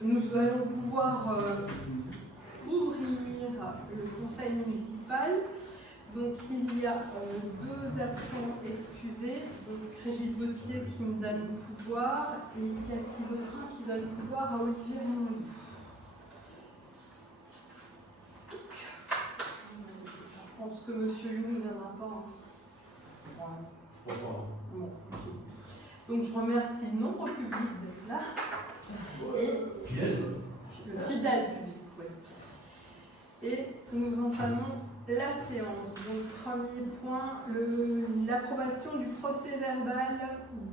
nous allons pouvoir ouvrir le conseil municipal. Donc il y a deux absents excusés, donc Régis Gauthier qui me donne le pouvoir et Cathy Vautrin qui donne le pouvoir à Olivier Monod. Je pense que M. Young ne viendra pas. Je crois pas. Bon, okay. Donc je remercie le nombre public d'être là. Et Fidèle. le fidèle public, oui. Et nous entamons la séance. Donc premier point, l'approbation du procès verbal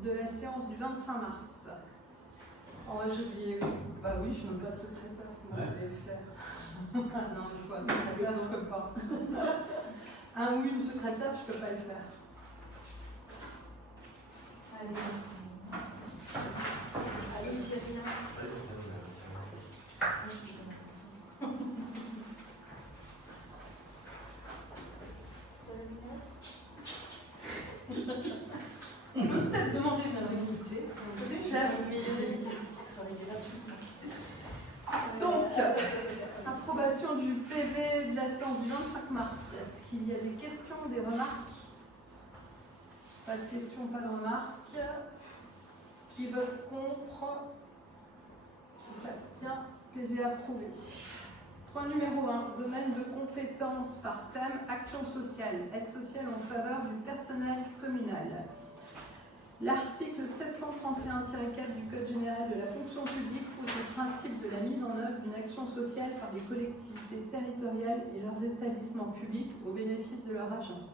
de la séance du 25 mars. En vrai, j'ai oublié. Bah oui, je ne suis même pas de secrétaire, sinon je vais le faire. Non, il faut un secrétaire, je ne peux pas. Un ou une secrétaire, je ne peux pas le faire. Allez, merci. Allez, chérie. On peut peut-être demander de la réunité. C'est cher. Donc, approbation du PV de la séance du 25 mars. Est-ce qu'il y a des questions, des remarques? Pas de questions, pas de remarques. Qui vote contre? Qui s'abstient? PV approuvé. Point numéro 1, domaine de compétences par thème, action sociale, aide sociale en faveur du personnel communal. L'article 731-4 du Code général de la fonction publique pose le principe de la mise en œuvre d'une action sociale par des collectivités territoriales et leurs établissements publics au bénéfice de leurs agents.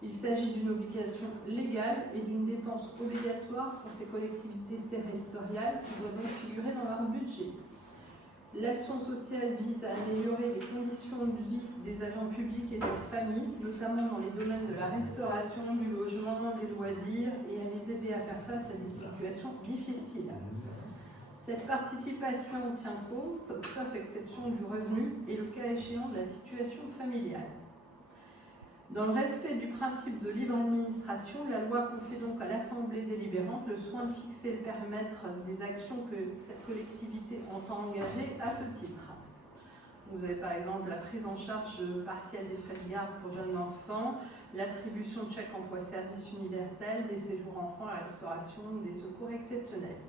Il s'agit d'une obligation légale et d'une dépense obligatoire pour ces collectivités territoriales qui doivent donc figurer dans leur budget. L'action sociale vise à améliorer les conditions de vie des agents publics et de leurs familles, notamment dans les domaines de la restauration, du logement, des loisirs, et à les aider à faire face à des situations difficiles. Cette participation tient compte, sauf exception du revenu et le cas échéant de la situation familiale. Dans le respect du principe de libre administration, la loi confie donc à l'Assemblée délibérante le soin de fixer le périmètre des actions que cette collectivité entend engager à ce titre. Vous avez par exemple la prise en charge partielle des frais de garde pour jeunes enfants, l'attribution de chèques emploi-service universel, des séjours enfants, la restauration, des secours exceptionnels.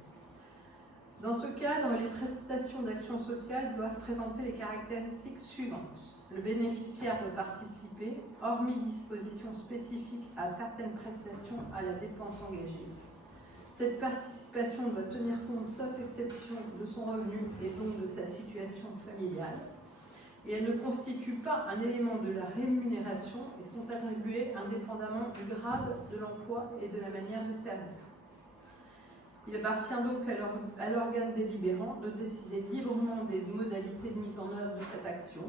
Dans ce cadre, les prestations d'action sociale doivent présenter les caractéristiques suivantes. Le bénéficiaire doit participer, hormis dispositions spécifiques à certaines prestations, à la dépense engagée. Cette participation doit tenir compte, sauf exception, de son revenu et donc de sa situation familiale. Et elle ne constitue pas un élément de la rémunération et sont attribuées indépendamment du grade de l'emploi et de la manière de servir. Il appartient donc à l'organe délibérant de décider librement des modalités de mise en œuvre de cette action,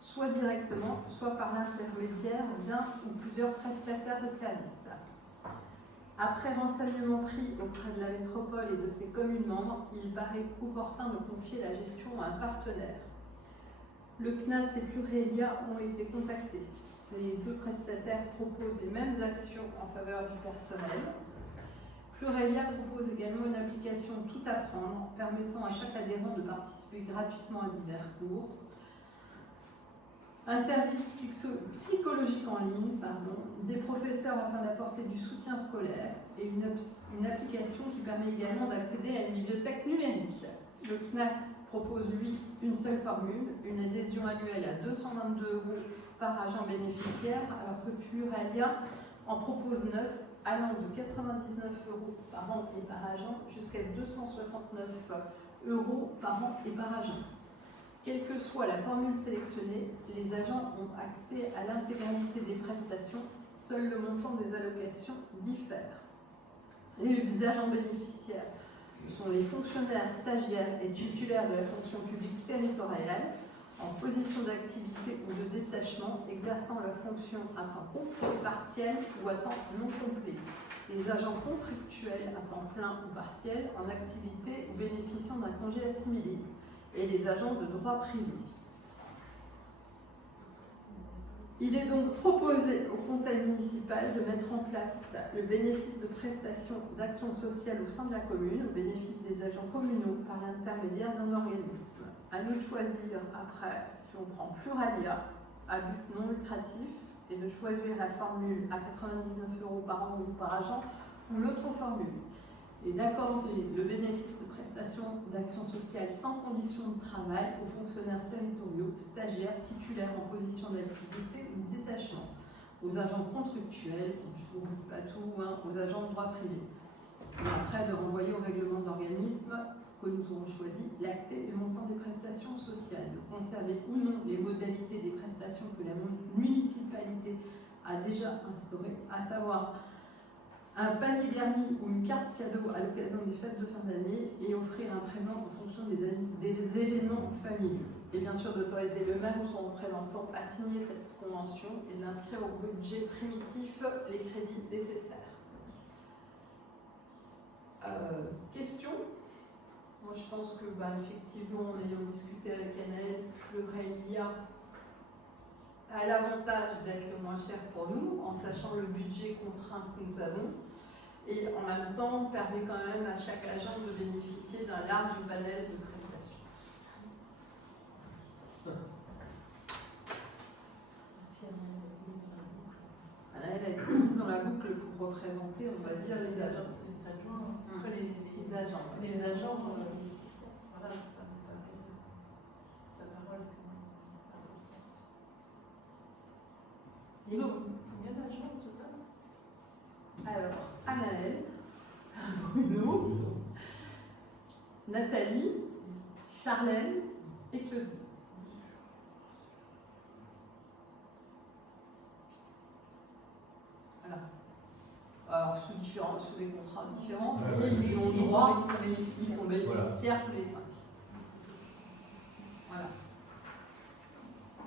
soit directement, soit par l'intermédiaire d'un ou plusieurs prestataires de services. Après renseignement pris auprès de la métropole et de ses communes membres, il paraît opportun de confier la gestion à un partenaire. Le CNAS et Plurélia ont été contactés. Les deux prestataires proposent les mêmes actions en faveur du personnel. Plurélia propose également une application tout apprendre permettant à chaque adhérent de participer gratuitement à divers cours. Un service psychologique en ligne, des professeurs afin d'apporter du soutien scolaire et une application qui permet également d'accéder à une bibliothèque numérique. Le CNAS propose, lui, une seule formule, une adhésion annuelle à 222 € par agent bénéficiaire, alors que Plurélia en propose 9, allant de 99 € par an et par agent jusqu'à 269 € par an et par agent. Quelle que soit la formule sélectionnée, les agents ont accès à l'intégralité des prestations, seul le montant des allocations diffère. Les agents bénéficiaires sont les fonctionnaires, stagiaires et titulaires de la fonction publique territoriale en position d'activité ou de détachement exerçant leur fonction à temps complet, partiel ou à temps non complet. Les agents contractuels à temps plein ou partiel en activité ou bénéficiant d'un congé assimilé et les agents de droit privé. Il est donc proposé au conseil municipal de mettre en place le bénéfice de prestations d'action sociale au sein de la commune, au bénéfice des agents communaux par l'intermédiaire d'un organisme. À nous de choisir après si on prend Pluralia à but non lucratif et de choisir la formule à 99 € par an ou par agent ou l'autre formule, et d'accorder le bénéfice de prestations d'action sociale sans condition de travail aux fonctionnaires territoriaux, stagiaires, titulaires en position d'activité ou de détachement, aux agents contractuels, je ne vous dis pas tout, hein, aux agents de droit privé. Et après, de renvoyer au règlement d'organisme que nous aurons choisi l'accès et le montant des prestations sociales, de conserver ou non les modalités des prestations que la municipalité a déjà instaurées, à savoir un panier garni ou une carte cadeau à l'occasion des fêtes de fin d'année et offrir un présent en fonction des événements familiaux. Et bien sûr d'autoriser le maire ou son représentant à signer cette convention et de l'inscrire au budget primitif les crédits nécessaires. Question. Moi je pense que effectivement, en ayant discuté avec Anaëlle, Pluralia a l'avantage d'être le moins cher pour nous, en sachant le budget contraint que nous avons, et en même temps permet quand même à chaque agent de bénéficier d'un large panel de prestations. Anaëlle a été mise dans la boucle pour représenter, on va dire, les agents. Les agents. Les agents. Voilà, ça me paraît. Sa parole. Combien d'agents au total? Alors, Anaëlle, Bruno, Nathalie, Charlène et Claudie. Voilà. Alors, sous des contrats différents, mais ils ont droit, ils sont bénéficiaires tous les 5. Voilà.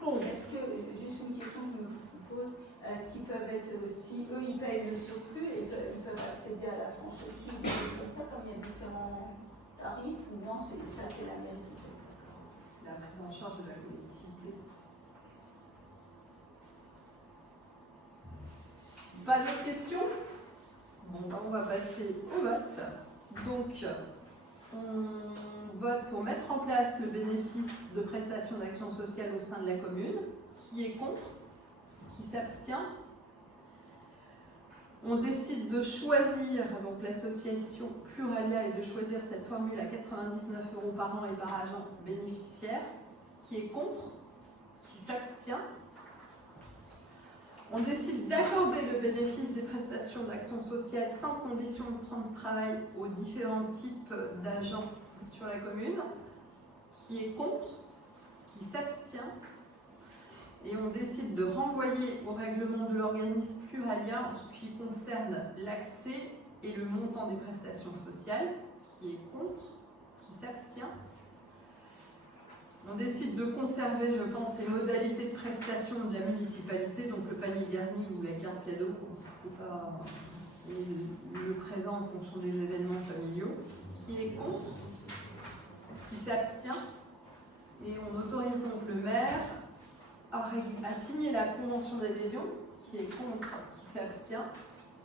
Bon, est-ce que, juste une question que je me pose, est-ce qu'ils peuvent être, si eux ils payent le surplus, et ils peuvent accéder à la tranche au-dessus, des choses comme ça, comme il y a différents tarifs, ou non, ça c'est la mairie qui fait? La prise en charge de la collectivité. Pas d'autres questions? Bon, on va passer au vote. Donc, on vote pour mettre en place le bénéfice de prestations d'action sociale au sein de la commune. Qui est contre? Qui s'abstient? On décide de choisir, donc l'association Pluralia, et de choisir cette formule à 99 € par an et par agent bénéficiaire. Qui est contre? Qui s'abstient? On décide d'accorder le bénéfice des prestations d'action sociale sans condition de temps de travail aux différents types d'agents sur la commune. Qui est contre? Qui s'abstient? Et on décide de renvoyer au règlement de l'organisme Pluralia en ce qui concerne l'accès et le montant des prestations sociales. Qui est contre? Qui s'abstient? On décide de conserver, je pense, les modalités de prestation de la municipalité, donc le panier garni ou la carte cadeau, et le présent en fonction des événements familiaux. Qui est contre? Qui s'abstient? Et on autorise donc le maire à signer la convention d'adhésion. Qui est contre? Qui s'abstient?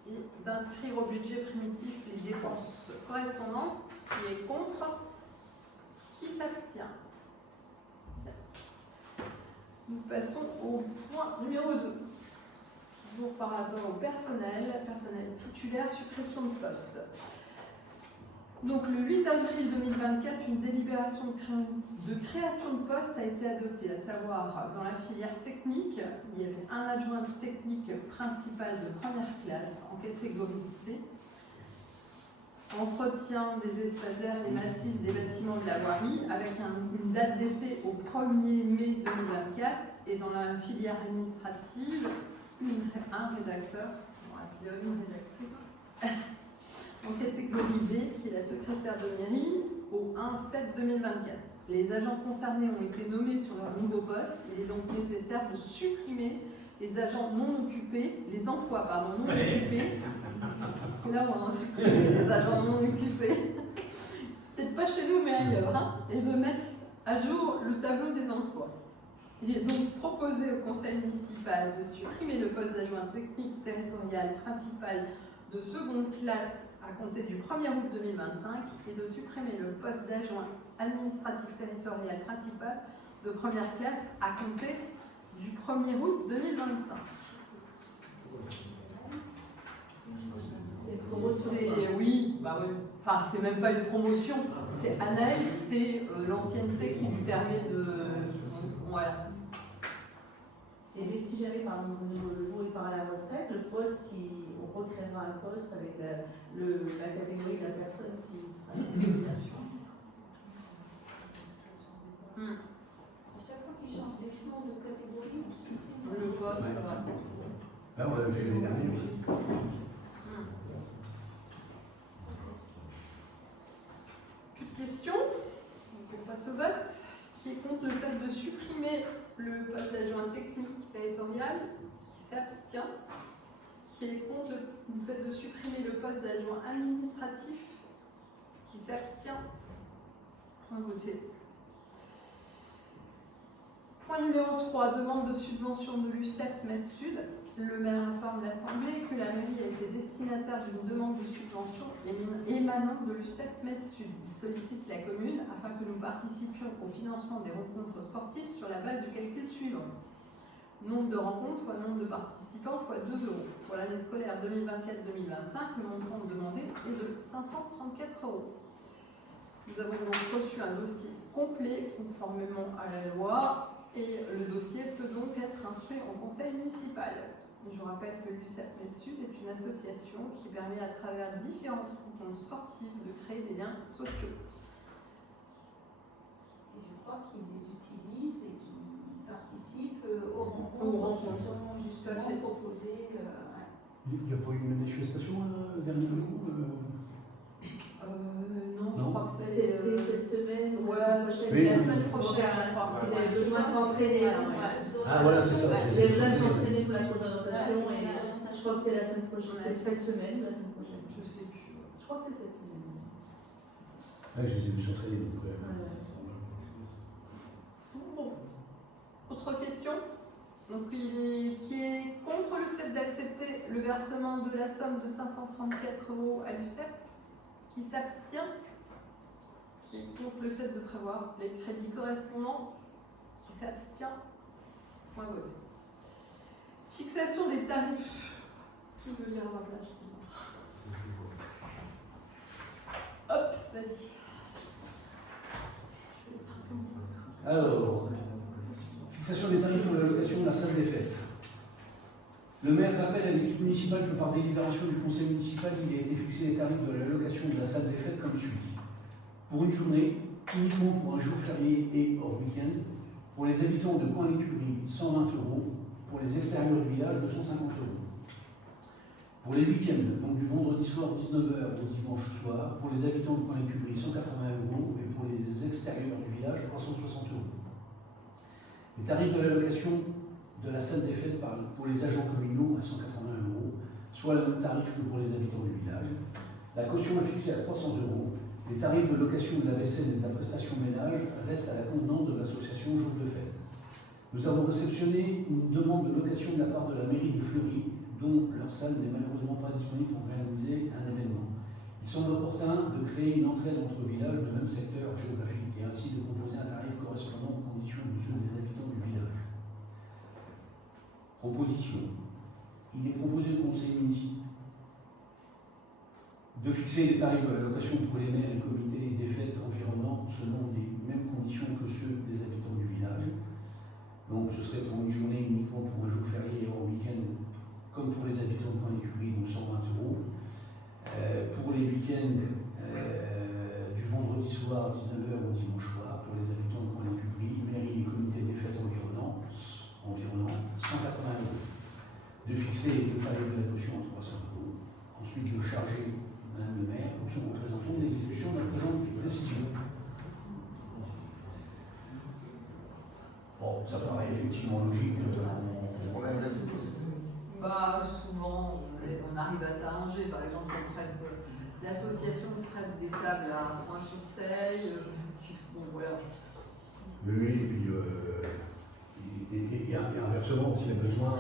Et d'inscrire au budget primitif les dépenses correspondantes. Qui est contre? Qui s'abstient? Nous passons au point numéro 2. Toujours par rapport au personnel titulaire, suppression de poste. Donc le 8 avril 2024, une délibération de création de poste a été adoptée, à savoir dans la filière technique, il y avait un adjoint technique principal de première classe en catégorie C, entretien des espaces verts et massifs des bâtiments de la voirie, avec une date d'effet au 1er mai 2024, et dans la filière administrative, un rédacteur, une rédactrice, en catégorie B, qui est la secrétaire de mairie, au 1/7/2024. Les agents concernés ont été nommés sur leur nouveau poste. Il est donc nécessaire de supprimer les agents non occupés, les emplois non occupés. Là, on a supprimé les agents non occupés. Peut-être pas chez nous, mais ailleurs. Et de mettre à jour le tableau des emplois. Il est donc proposé au conseil municipal de supprimer le poste d'adjoint technique territorial principal de seconde classe à compter du 1er août 2025 et de supprimer le poste d'adjoint administratif territorial principal de première classe à compter du 1er août 2025. Oui, bah oui. Enfin, c'est même pas une promotion. C'est Anaël, c'est l'ancienneté qui lui permet de. Voilà. Et si jamais, par exemple, le jour où il part à la retraite, le poste on recréera un poste avec la catégorie de la personne qui sera en nomination. À chaque fois qu'ils changent d'échelon de catégorie, on supprime Le poste, Ouais. voilà. Là, on l'avait fait l'année dernière aussi. Plus de questions? Donc on passe au vote. Qui est contre le fait de supprimer le poste d'adjoint technique territorial? Qui s'abstient? Qui est contre le fait de supprimer le poste d'adjoint administratif? Qui s'abstient? Point voté. Point numéro 3, demande de subvention de l'UCEP Metz Sud. Le maire informe l'Assemblée que la mairie a été destinataire d'une demande de subvention émanant de l'UCEP Metz Sud. Il sollicite la commune afin que nous participions au financement des rencontres sportives sur la base du calcul suivant. Nombre de rencontres fois nombre de participants fois 2 €. Pour l'année scolaire 2024-2025, le montant demandé est de 534 €. Nous avons donc reçu un dossier complet conformément à la loi et le dossier peut donc être instruit au conseil municipal. Et je vous rappelle que l'UCEP Metz Sud est une association qui permet à travers différentes rencontres sportives de créer des liens sociaux. Et je crois qu'ils les utilisent et qu'ils participent aux Aux rencontres rencontres. qui sont Tout à justement fait. proposées. Il n'y a pas eu une manifestation dernièrement Non, je Non. crois que C'est c'est cette semaine ou ouais, la semaine Oui. la prochaine. semaine prochaine, je crois. Vous avez besoin de s'entraîner. Ah, voilà, c'est ça. J'ai besoin de s'entraîner pour la course d'orientation Ouais, et c'est je crois que c'est la semaine prochaine. Ouais. C'est cette semaine ou la semaine prochaine. Je sais plus. Je crois que c'est cette semaine. Ouais, je les ai vus s'entraîner. Donc, Bon. Autre question? Donc, qui est contre le fait d'accepter le versement de la somme de 534 € à l'UCEP? Qui s'abstient? Qui est contre le fait de prévoir les crédits correspondants? Qui s'abstient? Point voté. Fixation des tarifs. Qui veut lire à ma place? Hop, vas-y. Alors, fixation des tarifs pour la location de la salle des fêtes. Le maire rappelle à l'équipe municipale que par délibération du conseil municipal, il a été fixé les tarifs de la location de la salle des fêtes comme suit. Pour une journée, uniquement pour un jour férié et hors week-end, pour les habitants de Coin-l'Écurie, 120 €, pour les extérieurs du village, 250 €. Pour les week-ends, donc du vendredi soir 19h au dimanche soir, pour les habitants de Coin-l'Écurie, 180 € et pour les extérieurs du village, 360 €. Les tarifs de la location de la salle des fêtes pour les agents communaux à 180 €, soit le même tarif que pour les habitants du village. La caution est fixée à 300 €. Les tarifs de location de la vaisselle et de la prestation ménage restent à la convenance de l'association Jour de Fête. Nous avons réceptionné une demande de location de la part de la mairie de Fleury, dont leur salle n'est malheureusement pas disponible pour réaliser un événement. Il semble opportun de créer une entraide entre villages de même secteur géographique et ainsi de proposer un tarif correspondant aux conditions de ceux des habitants du village. Proposition. Il est proposé au conseil municipal de fixer les tarifs de la location pour les maires et comités des fêtes environnantes selon les mêmes conditions que ceux des habitants du village. Donc ce serait pour une journée uniquement pour un jour férié et hors week-end, comme pour les habitants de Coin-l'Écurie, donc 120 €. Pour les week-ends du vendredi soir 19h au dimanche soir, pour les habitants de Coin-l'Écurie, mairie et comité des fêtes environnantes, 180 €. De fixer le tarif de la caution à 300 €. Ensuite de charger Madame le maire ou son représentant d'exécution de la présente décision. Bon, ça paraît effectivement logique. Est-ce qu'on aimerait cette possibilité? Bah, souvent, on arrive à s'arranger. Par exemple, l'association traite des tables à Saint-sur-Seille. Bon, voilà. Oui, et puis Et inversement, s'il y a besoin.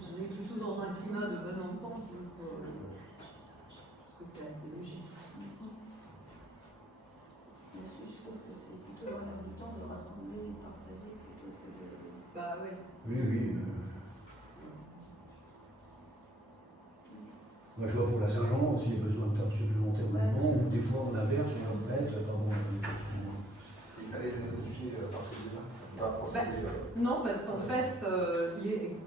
On est plutôt dans un climat de bonne entente, parce que c'est assez logique. Je trouve que c'est plutôt dans l'air du temps de rassembler et partager plutôt que de. Bah oui. Oui. Moi, je vois pour la Saint-Jean, s'il y a besoin de temps supplémentaire au moment, ou des fois on inverse, on complète. Enfin bon. Il fallait les notifier par ce biais-là. Pas procéder. Non, parce qu'en fait,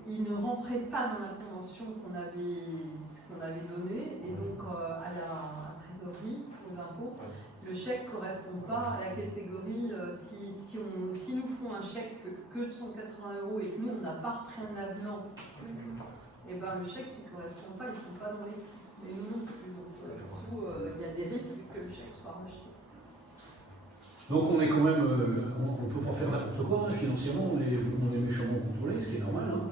il ne rentrait pas dans la convention qu'on avait donnée, et donc à la trésorerie, aux impôts, le chèque ne correspond pas à la catégorie. Si nous font un chèque que de 180 € et que nous, on n'a pas repris un avenant, et ben le chèque ne correspond pas, ils ne sont pas dans les coûts. Et nous non plus. Donc, du coup, il y a des risques que le chèque soit rejeté. Donc on est quand même, on ne peut pas faire n'importe quoi, hein, financièrement, on est méchamment contrôlé, ce qui est normal, hein, donc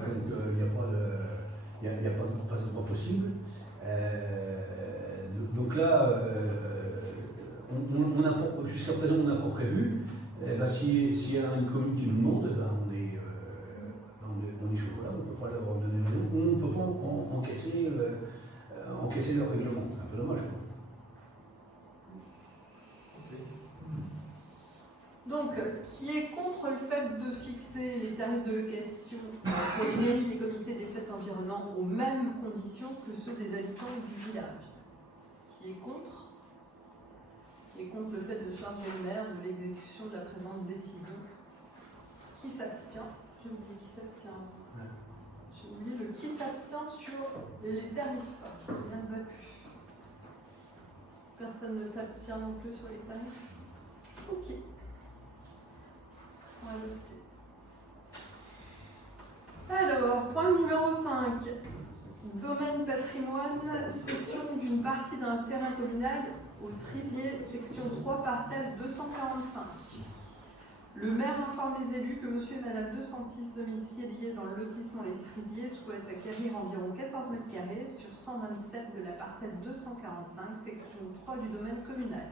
il n'y a pas possible. Donc là, jusqu'à présent on n'a pas prévu. S'il y a une commune qui nous demande, on est chaud là, on ne peut pas leur donner raison, ou on ne peut pas encaisser leur règlement. C'est un peu dommage. Quoi. Donc, qui est contre le fait de fixer les tarifs de location pour les mairies et les comités des fêtes environnantes aux mêmes conditions que ceux des habitants du village? Qui est contre? Qui est contre le fait de charger le maire de l'exécution de la présente décision? Qui s'abstient? J'ai oublié qui s'abstient. J'ai oublié le qui s'abstient sur les tarifs. Rien ne va plus. Personne ne s'abstient non plus sur les tarifs. Ok. On va noter. Alors, point numéro 5. Domaine patrimoine, cession d'une partie d'un terrain communal au Cerisier, section 3, parcelle 245. Le maire informe les élus que monsieur et madame De Santis, domiciliés dans le lotissement Les Cerisiers, souhaitent acquérir environ 14 mètres carrés sur 127 de la parcelle 245, section 3 du domaine communal,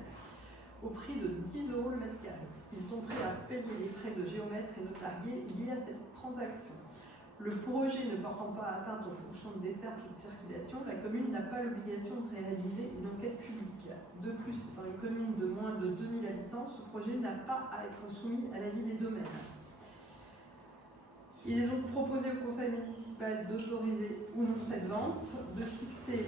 au prix de 10 € le mètre carré. Ils sont prêts à payer les frais de géomètre et notarié liés à cette transaction. Le projet ne portant pas atteinte aux fonctions de desserte ou de circulation, la commune n'a pas l'obligation de réaliser une enquête publique. De plus, dans les communes de moins de 2000 habitants, ce projet n'a pas à être soumis à l'avis des domaines. Il est donc proposé au conseil municipal d'autoriser ou non cette vente, de fixer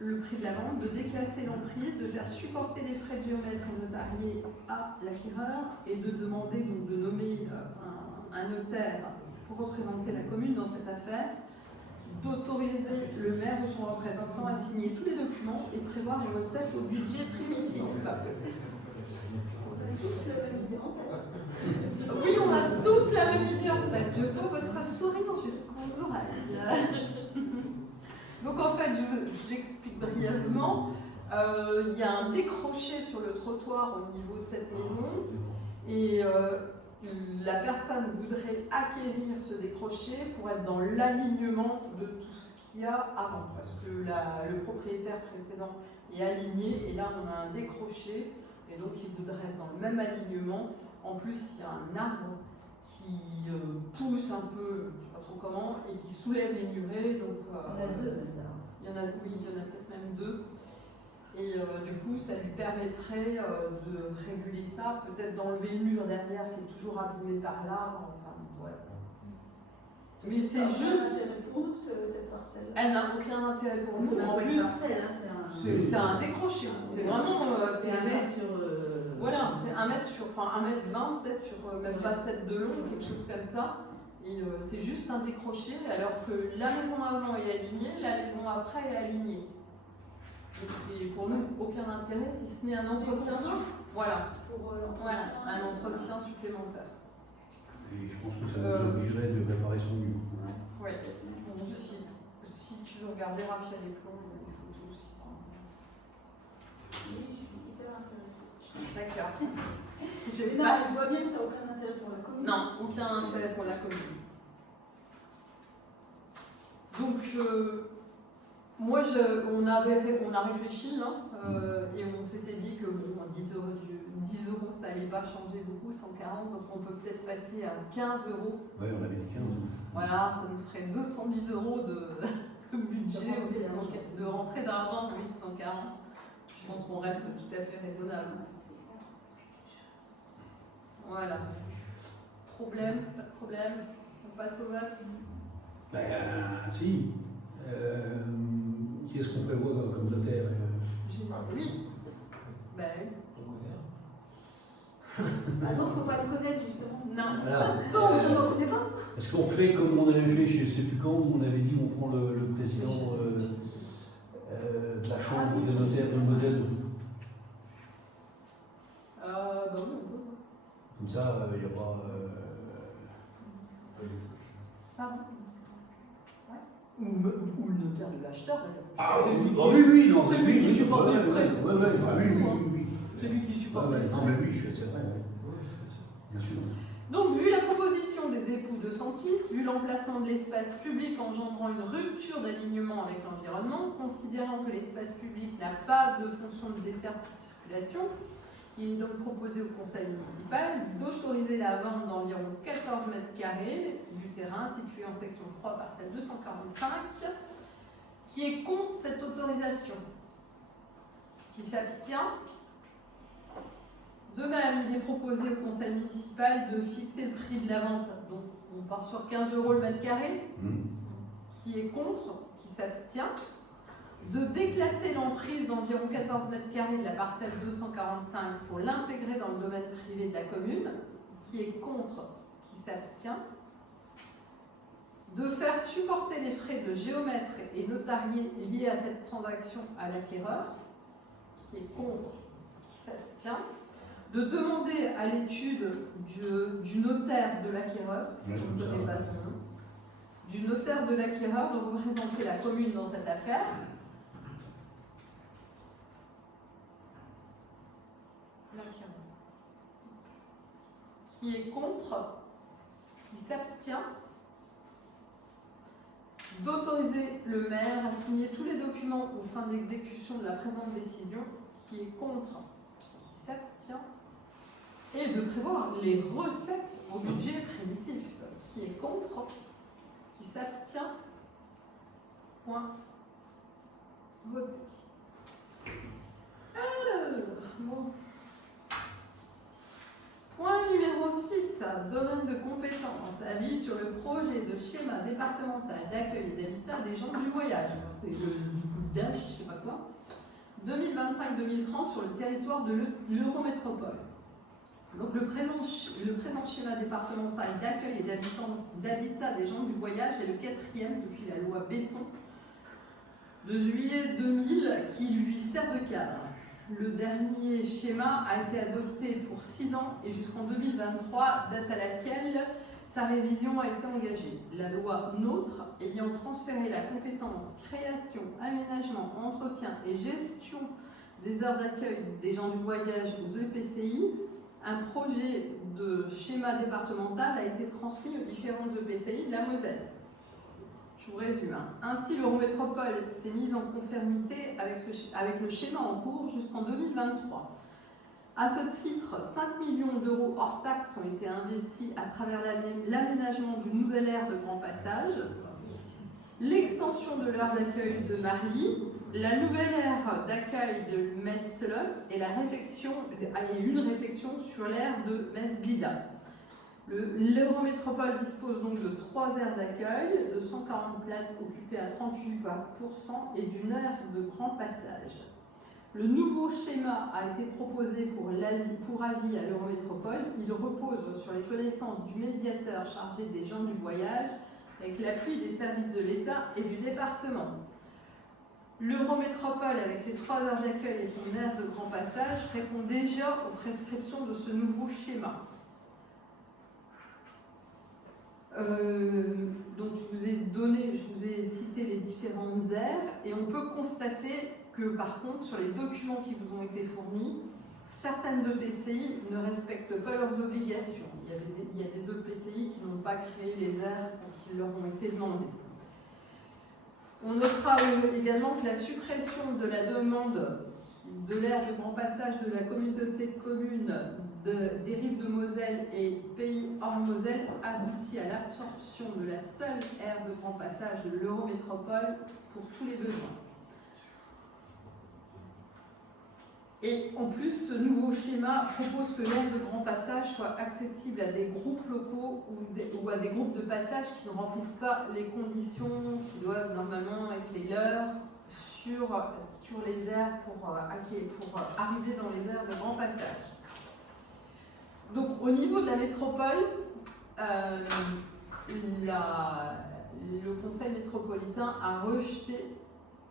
le prix de la vente, de déclasser l'emprise, de faire supporter les frais de géomètre et notarié à l'acquéreur et de demander donc de nommer un notaire pour représenter la commune dans cette affaire, d'autoriser le maire ou son représentant à signer tous les documents et prévoir les recettes au budget primitif. Oui, on a tous la même idée en tête. Je vois votre sourire jusqu'aux oreilles. Donc en fait, j'explique brièvement. Il y a un décroché sur le trottoir au niveau de cette maison et la personne voudrait acquérir ce décroché pour être dans l'alignement de tout ce qu'il y a avant. Parce que le propriétaire précédent est aligné et là on a un décroché et donc il voudrait être dans le même alignement. En plus, il y a un arbre qui pousse un peu, je ne sais pas trop comment, et qui soulève les murets. Donc, Il y en a deux maintenant. il y en a peut-être même deux. Et du coup, ça lui permettrait de réguler ça, peut-être d'enlever le mur derrière qui est toujours abîmé par l'arbre. Enfin, voilà. Mais c'est juste. intérêt pour nous, cette parcelle. Elle n'a aucun intérêt pour nous. C'est En pas une plus, parcelle, hein, c'est un décroché. C'est vraiment. c'est un mètre sur. Voilà, c'est 1 mètre sur. Enfin, 1 mètre 20, peut-être sur même pas 7 de long, quelque chose comme ça. Et c'est juste un décroché, alors que la maison avant est alignée, la maison après est alignée. Donc c'est pour nous aucun intérêt si ce n'est un entretien. Voilà. Pour Voilà, l'entretien. un entretien supplémentaire. Et je pense que ça nous obligerait de réparer son mur. Oui. Bon, si tu veux regarder Raphaël les plans, les photos aussi. Oui, je suis hyper intéressée. D'accord. Non, je vois bien que ça n'a aucun intérêt pour la commune. Non, aucun intérêt pour la commune. Donc, moi, on a réfléchi hein, et on s'était dit que bon, 10 € ça n'allait pas changer beaucoup, 140, donc on peut peut-être passer à 15 euros. Ouais, on avait dit 15. Voilà, ça nous ferait 210 euros de budget, de rentrée d'argent de 840. Je pense qu'on reste tout à fait raisonnable. Voilà. Problème, pas de problème. On passe au vote. Ben, si. Qui est-ce qu'on prévoit comme notaire Oui. Ben oui. Ah non, il ne faut pas le connaître justement. Non. Voilà. Non, on ne le connaît pas. Est-ce qu'on fait comme on avait fait, je ne sais plus quand, où on avait dit on prend le président de la chambre des notaires de Moselle. Bah oui, on peut. Comme ça, il n'y a pas. Pardon. Ouais. Ou le notaire de l'acheteur d'ailleurs. Ah oui, non, c'est lui qui supporte les frais. Oui. C'est lui qui supporte les Non, frais. mais oui, c'est vrai. Bien sûr. Donc, vu la proposition des époux de Santis, vu l'emplacement de l'espace public engendrant une rupture d'alignement avec l'environnement, considérant que l'espace public n'a pas de fonction de desserte de circulation, il est donc proposé au conseil municipal d'autoriser la vente d'environ 14 mètres carrés du terrain situé en section 3, parcelle 245. Qui est contre cette autorisation? Qui s'abstient? De même, il est proposé au conseil municipal de fixer le prix de la vente. Donc, on part sur 15 euros le mètre carré. Qui est contre? Qui s'abstient? De déclasser l'emprise d'environ 14 mètres carrés de la parcelle 245 pour l'intégrer dans le domaine privé de la commune. Qui est contre? Qui s'abstient? De faire supporter les frais de géomètre et notariés liés à cette transaction à l'acquéreur. Qui est contre? Qui s'abstient? De demander à l'étude du notaire de l'acquéreur, je ne connais pas son nom, du notaire de l'acquéreur de représenter la commune dans cette affaire. L'acquéreur. Qui est contre? Qui s'abstient? D'autoriser le maire à signer tous les documents aux fins d'exécution de la présente décision. Qui est contre? Qui s'abstient? Et de prévoir les recettes au budget primitif. Qui est contre? Qui s'abstient? Point. Voté. Alors, bon. Point numéro 6, domaine de compétence, avis sur le projet de schéma départemental d'accueil et d'habitat des gens du voyage. C'est le DASH, je sais pas quoi. 2025-2030 sur le territoire de l'Eurométropole. Donc le présent schéma départemental d'accueil et d'habitat des gens du voyage est le 4e depuis la loi Besson de juillet 2000 qui lui sert de cadre. Le dernier schéma a été adopté pour 6 ans et jusqu'en 2023, date à laquelle sa révision a été engagée. La loi NOTRe ayant transféré la compétence création, aménagement, entretien et gestion des aires d'accueil des gens du voyage aux EPCI, un projet de schéma départemental a été transmis aux différents EPCI de la Moselle. Je vous résume. Ainsi, l'Eurométropole s'est mise en conformité avec le schéma en cours jusqu'en 2023. À ce titre, 5 millions d'euros hors taxes ont été investis à travers l'aménagement du nouvel aire de grand passage, l'extension de l'aire d'accueil de Marly, la nouvelle aire d'accueil de Metz-Selot et une réflexion sur l'aire de Metz-Blida. L'Eurométropole dispose donc de 3 aires d'accueil, de 140 places occupées à 38% et d'une aire de grand passage. Le nouveau schéma a été proposé pour avis à l'Eurométropole. Il repose sur les connaissances du médiateur chargé des gens du voyage avec l'appui des services de l'État et du département. L'Eurométropole, avec ses 3 aires d'accueil et son aire de grand passage, répond déjà aux prescriptions de ce nouveau schéma. Donc je vous ai cité les différentes aires et on peut constater que par contre sur les documents qui vous ont été fournis, certaines EPCI ne respectent pas leurs obligations. Il y a des EPCI qui n'ont pas créé les aires qui leur ont été demandées. On notera également que la suppression de la demande de l'aire de grand passage de la communauté de communes des rives de Moselle et pays hors Moselle aboutit à l'absorption de la seule aire de grand passage de l'Eurométropole pour tous les besoins. Et en plus, ce nouveau schéma propose que l'aire de grand passage soit accessible à des groupes locaux ou à des groupes de passage qui ne remplissent pas les conditions qui doivent normalement être les leurs sur les aires pour arriver dans les aires de grand passage. Donc au niveau de la métropole, le Conseil métropolitain a rejeté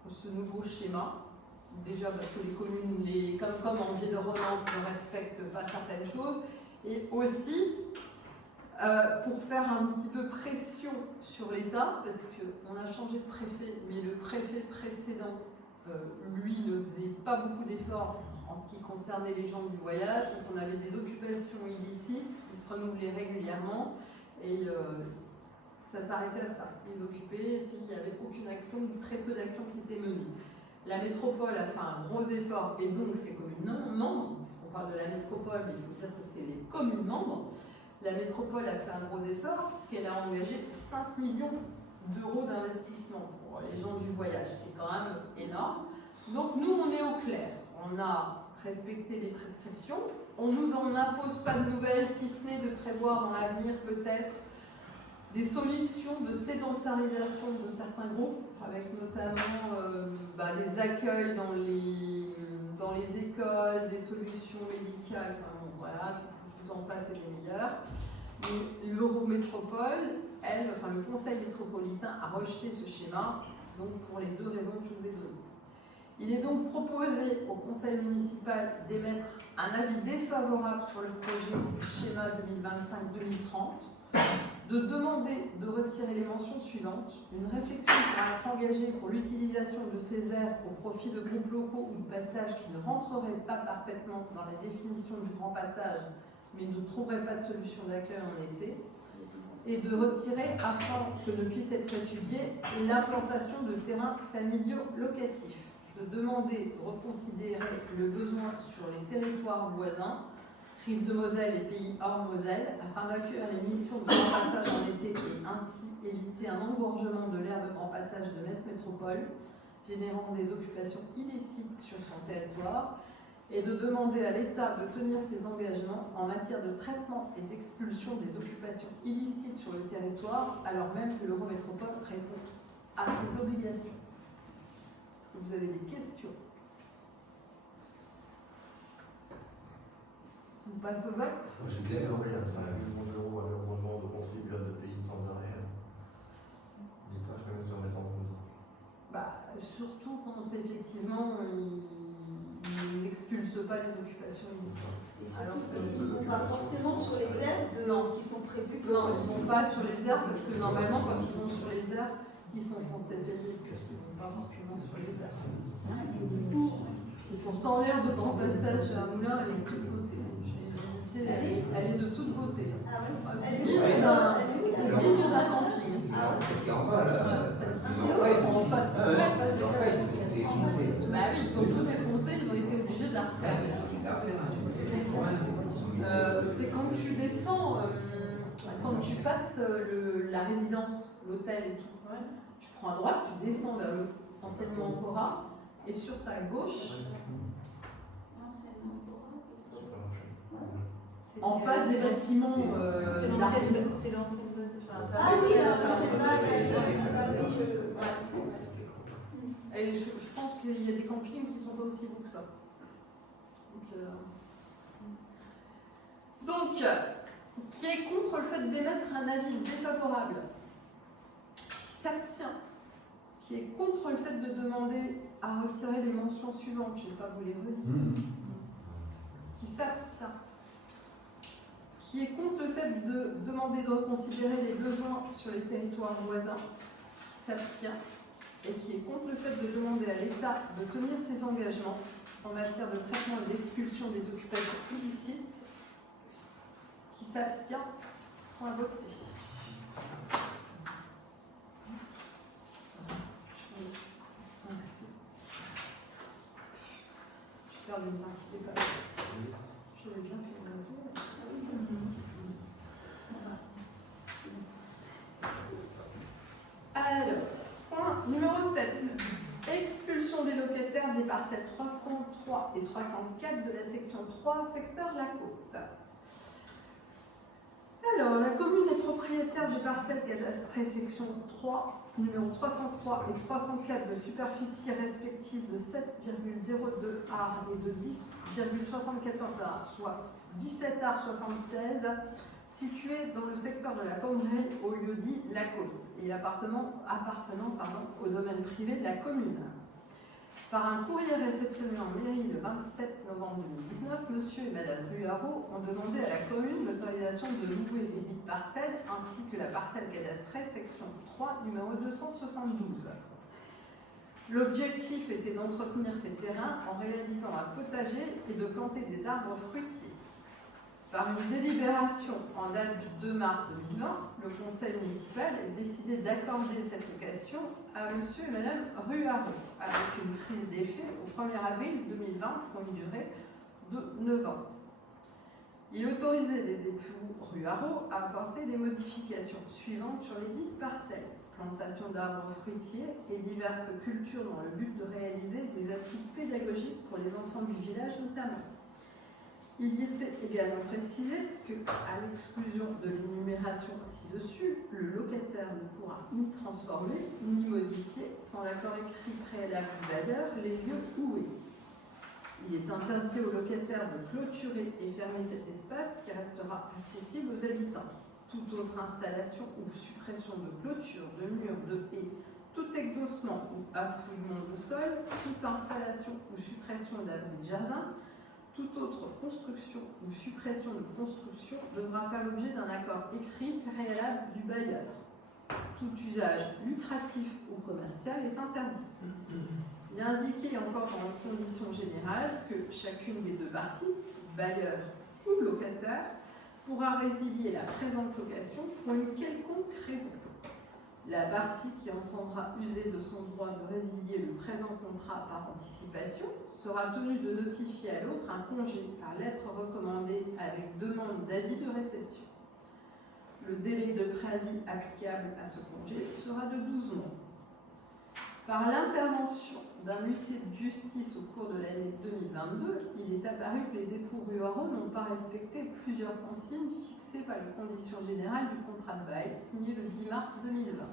ce nouveau schéma. Déjà parce que les communes, comme en Ville-de-Ronan, ne respectent pas certaines choses, et aussi pour faire un petit peu pression sur l'État, parce qu'on a changé de préfet, mais le préfet précédent, lui, ne faisait pas beaucoup d'efforts en ce qui concernait les gens du voyage, donc on avait des occupations illicites qui se renouvelaient régulièrement, et ça s'arrêtait à ça. Ils occupaient, et puis il n'y avait aucune action, ou très peu d'actions qui étaient menées. La métropole a fait un gros effort, et donc ses communes membres, puisqu'on parle de la métropole, mais il faut dire que c'est les communes membres, la métropole a fait un gros effort, puisqu'elle a engagé 5 millions d'euros d'investissement pour les gens du voyage, qui est quand même énorme. Donc nous, on est au clair. On a respecté les prescriptions, on ne nous en impose pas de nouvelles, si ce n'est de prévoir dans l'avenir peut-être des solutions de sédentarisation de certains groupes, avec notamment des accueils dans les écoles, des solutions médicales, enfin bon, voilà, je vous en passe et des meilleurs. Mais l'Eurométropole, le Conseil métropolitain a rejeté ce schéma, donc pour les deux raisons que je vous ai données. Il est donc proposé au Conseil municipal d'émettre un avis défavorable sur le projet schéma 2025-2030, de demander de retirer les mentions suivantes. Une réflexion pourra être engagée pour l'utilisation de ces aires au profit de groupes locaux ou de passages qui ne rentreraient pas parfaitement dans la définition du grand passage, mais ne trouveraient pas de solution d'accueil en été, et de retirer, afin que ne puisse être étudiée, l'implantation de terrains familiaux locatifs. De demander de reconsidérer le besoin sur les territoires voisins, rive de Moselle et pays hors Moselle, afin d'accueillir les missions de grand passage en été et ainsi éviter un engorgement de l'aire de grand passage de Metz Métropole, générant des occupations illicites sur son territoire, et de demander à l'État de tenir ses engagements en matière de traitement et d'expulsion des occupations illicites sur le territoire, alors même que l'Eurométropole répond à ses obligations. Est-ce que vous avez des questions? On passe au vote. J'ai bien aimé à 5 millions d'euros à l'environnement de contribuables de pays sans arrêt. L'État ferait mieux de se remettre en cause. Surtout quand effectivement il n'expulse pas les occupations illicites. Et surtout, ils ne sont pas forcément sur les aires qui sont prévues. Non, ils ne sont pas sur les aires parce que normalement quand ils vont sur les aires, ils sont censés payer. Ils ne vont pas forcément sur les aires. Pourtant l'aire de grand passage à Moulins, elle est de toute beauté. Elle est de toute beauté. C'est digne d'un camping. C'est 40 ans, là. Bah oui, ils ont tout défoncé, ils ont été obligés de la refaire. C'est quand tu descends, quand tu passes la résidence, l'hôtel et tout, tu prends à droite, tu descends vers le enseignement Cora, et sur ta gauche, en face des bâtiments. C'est l'ancienne. Ah oui, alors c'est pas Et je pense qu'il y a des campings qui sont pas aussi beaux que ça. Donc, qui est contre le fait d'émettre un avis défavorable? Qui s'abstient? Qui est contre le fait de demander à retirer les mentions suivantes? Je ne vais pas vous les relire. Qui s'abstient? Qui est contre le fait de demander de reconsidérer les besoins sur les territoires voisins? Qui s'abstient? Et qui est contre le fait de demander à l'État de tenir ses engagements en matière de traitement et d'expulsion des occupations illicites? Qui s'abstient? Point voté. Je n'inquiétez pas. Je l'ai bien fait Alors, point numéro 7. Expulsion des locataires des parcelles 303 et 304 de la section 3, secteur de la côte. Alors, la commune est propriétaire des parcelles cadastrées section 3, numéro 303 et 304 de superficie respective de 7,02 ar et de 10,74 ar, soit 17 ar 76, situé dans le secteur de la Comberie au lieu-dit La Côte et appartenant au domaine privé de la commune. Par un courrier réceptionné en mairie le 27 novembre 2019, monsieur et madame Ruaro ont demandé à la commune l'autorisation de louer les dites parcelles ainsi que la parcelle cadastrée section 3 numéro 272. L'objectif était d'entretenir ces terrains en réalisant un potager et de planter des arbres fruitiers. Par une délibération en date du 2 mars 2020, le conseil municipal a décidé d'accorder cette location à monsieur et madame Ruaro, avec une prise d'effet au 1er avril 2020 pour une durée de 9 ans. Il autorisait les époux Ruaro à apporter des modifications suivantes sur les dites parcelles: plantation d'arbres fruitiers et diverses cultures dans le but de réaliser des activités pédagogiques pour les enfants du village notamment. Il y était également précisé que, à l'exclusion de l'énumération ci-dessus, le locataire ne pourra ni transformer ni modifier, sans l'accord écrit préalable du bailleur, les lieux loués. Il est interdit au locataire de clôturer et fermer cet espace qui restera accessible aux habitants. Toute autre installation ou suppression de clôture, de murs, de haies, tout exhaussement ou affouillement de sol, toute installation ou suppression d'abris de jardin, toute autre construction ou suppression de construction devra faire l'objet d'un accord écrit préalable du bailleur. Tout usage lucratif ou commercial est interdit. Il est indiqué encore dans les conditions générales que chacune des deux parties, bailleur ou locataire, pourra résilier la présente location pour une quelconque raison. La partie qui entendra user de son droit de résilier le présent contrat par anticipation sera tenue de notifier à l'autre un congé par lettre recommandée avec demande d'avis de réception. Le délai de préavis applicable à ce congé sera de 12 mois. Par l'intervention d'un huissier de justice au cours de l'année 2022, il est apparu que les époux Ruaro n'ont pas respecté plusieurs consignes fixées par les conditions générales du contrat de bail signé le 10 mars 2020.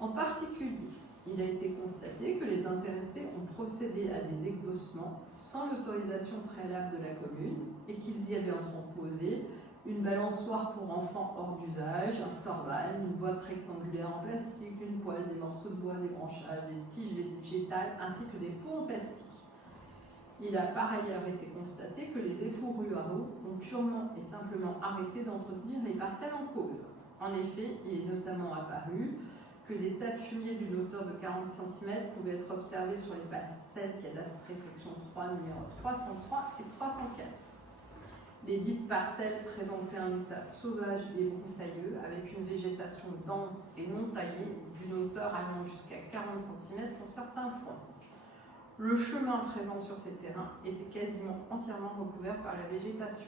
En particulier, il a été constaté que les intéressés ont procédé à des exhaussements sans l'autorisation préalable de la commune et qu'ils y avaient entreposé une balançoire pour enfants hors d'usage, un storval, une boîte rectangulaire en plastique, une poêle, des morceaux de bois, des branchages, des tiges végétales ainsi que des pots en plastique. Il a par ailleurs été constaté que les époux Ruaro ont purement et simplement arrêté d'entretenir les parcelles en cause. En effet, il est notamment apparu que des tas de fumier d'une hauteur de 40 cm pouvaient être observés sur les parcelles cadastrées section 3, numéro 303 et 304. Les dites parcelles présentaient un état sauvage et broussailleux avec une végétation dense et non taillée d'une hauteur allant jusqu'à 40 cm pour certains points. Le chemin présent sur ces terrains était quasiment entièrement recouvert par la végétation.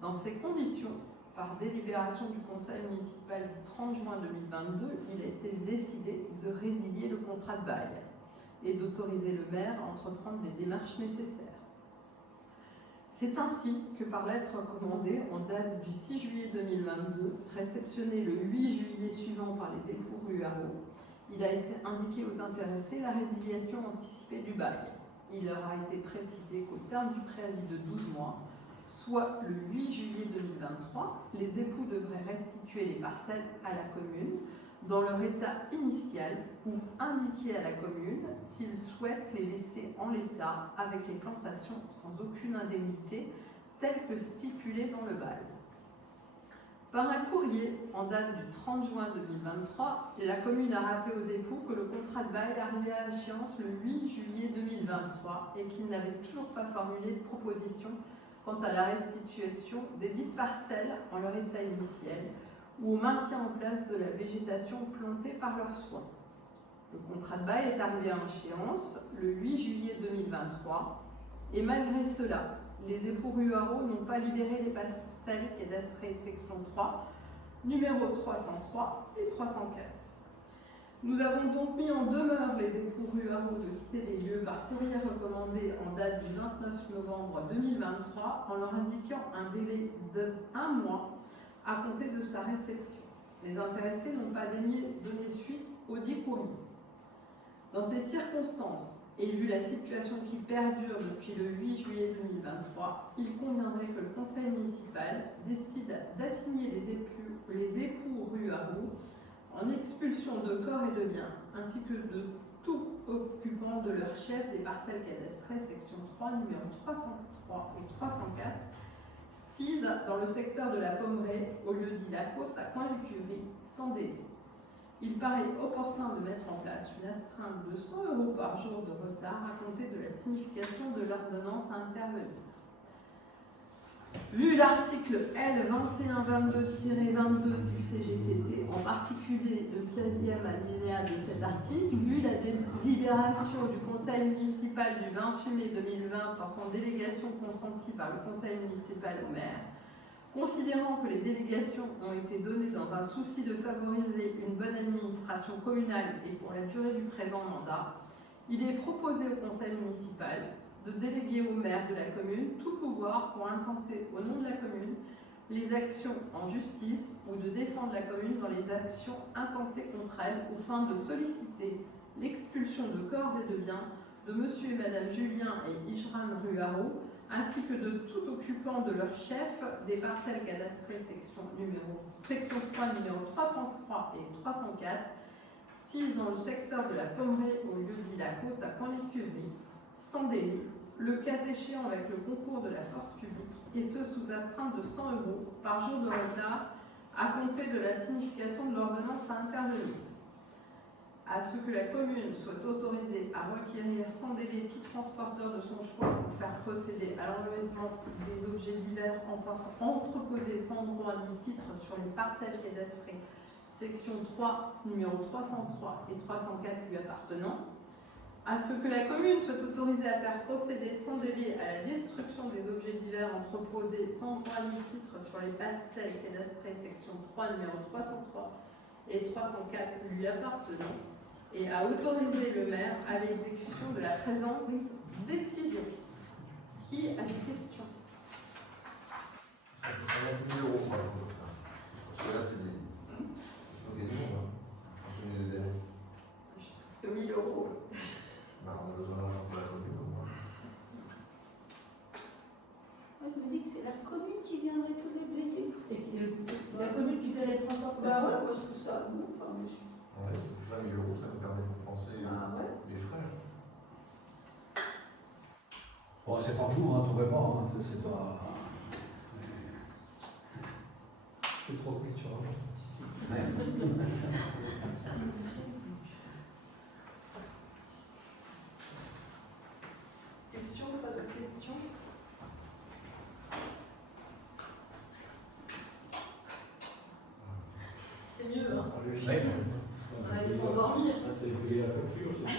Dans ces conditions, par délibération du conseil municipal du 30 juin 2022, il a été décidé de résilier le contrat de bail et d'autoriser le maire à entreprendre les démarches nécessaires. C'est ainsi que par lettre recommandée en date du 6 juillet 2022, réceptionnée le 8 juillet suivant par les époux Ruaro, il a été indiqué aux intéressés la résiliation anticipée du bail. Il leur a été précisé qu'au terme du préavis de 12 mois, soit le 8 juillet 2023, les époux devraient restituer les parcelles à la commune dans leur état initial ou indiquer à la commune s'ils souhaitent les laisser en l'état avec les plantations sans aucune indemnité telle que stipulée dans le bail. Par un courrier en date du 30 juin 2023, la commune a rappelé aux époux que le contrat de bail arrivait à échéance le 8 juillet 2023 et qu'ils n'avaient toujours pas formulé de proposition quant à la restitution des dites parcelles en leur état initial ou au maintien en place de la végétation plantée par leurs soins. Le contrat de bail est arrivé à échéance le 8 juillet 2023 Et malgré cela, les époux Ruaro n'ont pas libéré les parcelles cadastrées section 3, numéro 303 et 304. Nous avons donc mis en demeure les époux Ruaro de quitter les lieux par courrier recommandé en date du 29 novembre 2023 en leur indiquant un délai de 1 mois à compter de sa réception. Les intéressés n'ont pas daigné donner suite au dit courrier. Dans ces circonstances, et vu la situation qui perdure depuis le 8 juillet 2023, il conviendrait que le conseil municipal décide d'assigner les époux Ruaro en expulsion de corps et de biens, ainsi que de tout occupant de leur chef des parcelles cadastrées section 3, numéro 303 et 304, 6 dans le secteur de la Pommeraye, au lieu dit la Côte, à Coin-l'Écurie, sans délai. Il paraît opportun de mettre en place une astreinte de 100 € par jour de retard à compter de la signification de l'ordonnance à intervenir. Vu l'article L2122-22 du CGCT, en particulier le 16e alinéa de cet article, vu la délibération du Conseil municipal du 28 mai 2020 portant délégation consentie par le Conseil municipal au maire, considérant que les délégations ont été données dans un souci de favoriser une bonne administration communale et pour la durée du présent mandat, il est proposé au Conseil municipal de déléguer au maire de la commune tout pouvoir pour intenter au nom de la commune les actions en justice ou de défendre la commune dans les actions intentées contre elle aux fins de solliciter l'expulsion de corps et de biens de monsieur et madame Julien et Ishram Ruaro, ainsi que de tout occupant de leur chef des parcelles cadastrées section 3 numéro 303 et 304, 6 dans le secteur de la Pommeraye au lieu dit la Côte à Coin-l'Écurie, sans délai, le cas échéant avec le concours de la force publique, et ce sous astreinte de 100 € par jour de retard à compter de la signification de l'ordonnance à intervenir. À ce que la commune soit autorisée à requérir sans délai tout transporteur de son choix pour faire procéder à l'enlèvement des objets divers entreposés sans droit ni titre sur les parcelles cadastrées section 3, numéro 303 et 304 lui appartenant. À ce que la commune soit autorisée à faire procéder sans délai à la destruction des objets divers entreposés sans droit ni titre sur les parcelles cadastrées section 3, numéro 303 et 304 lui appartenant, et à autoriser le maire à l'exécution de la présente décision. Qui a des questions? Ça va être 1000 € par exemple. Parce que là, c'est des. C'est pas gagné, hein. On connaît les délais. Je pense que 1000 €. Bah, on a besoin d'argent pour la commune, comme moi. Moi, je me dis que c'est la commune qui viendrait tout déblayer. Et c'est la commune qui paie les transports. Bah ouais, moi je trouve ça bon. Enfin, moi, je... Ouais, 20 000 €, ça nous permet de compenser Ah ouais. les frais. Bon, c'est par jour, hein, t'aurais pas, hein, c'est pas. Je suis trop quick sur l'argent. Question, pas de questions? C'est mieux, hein? On est Ouais. On allait s'endormir. Là, c'est payer la facture, c'est bien.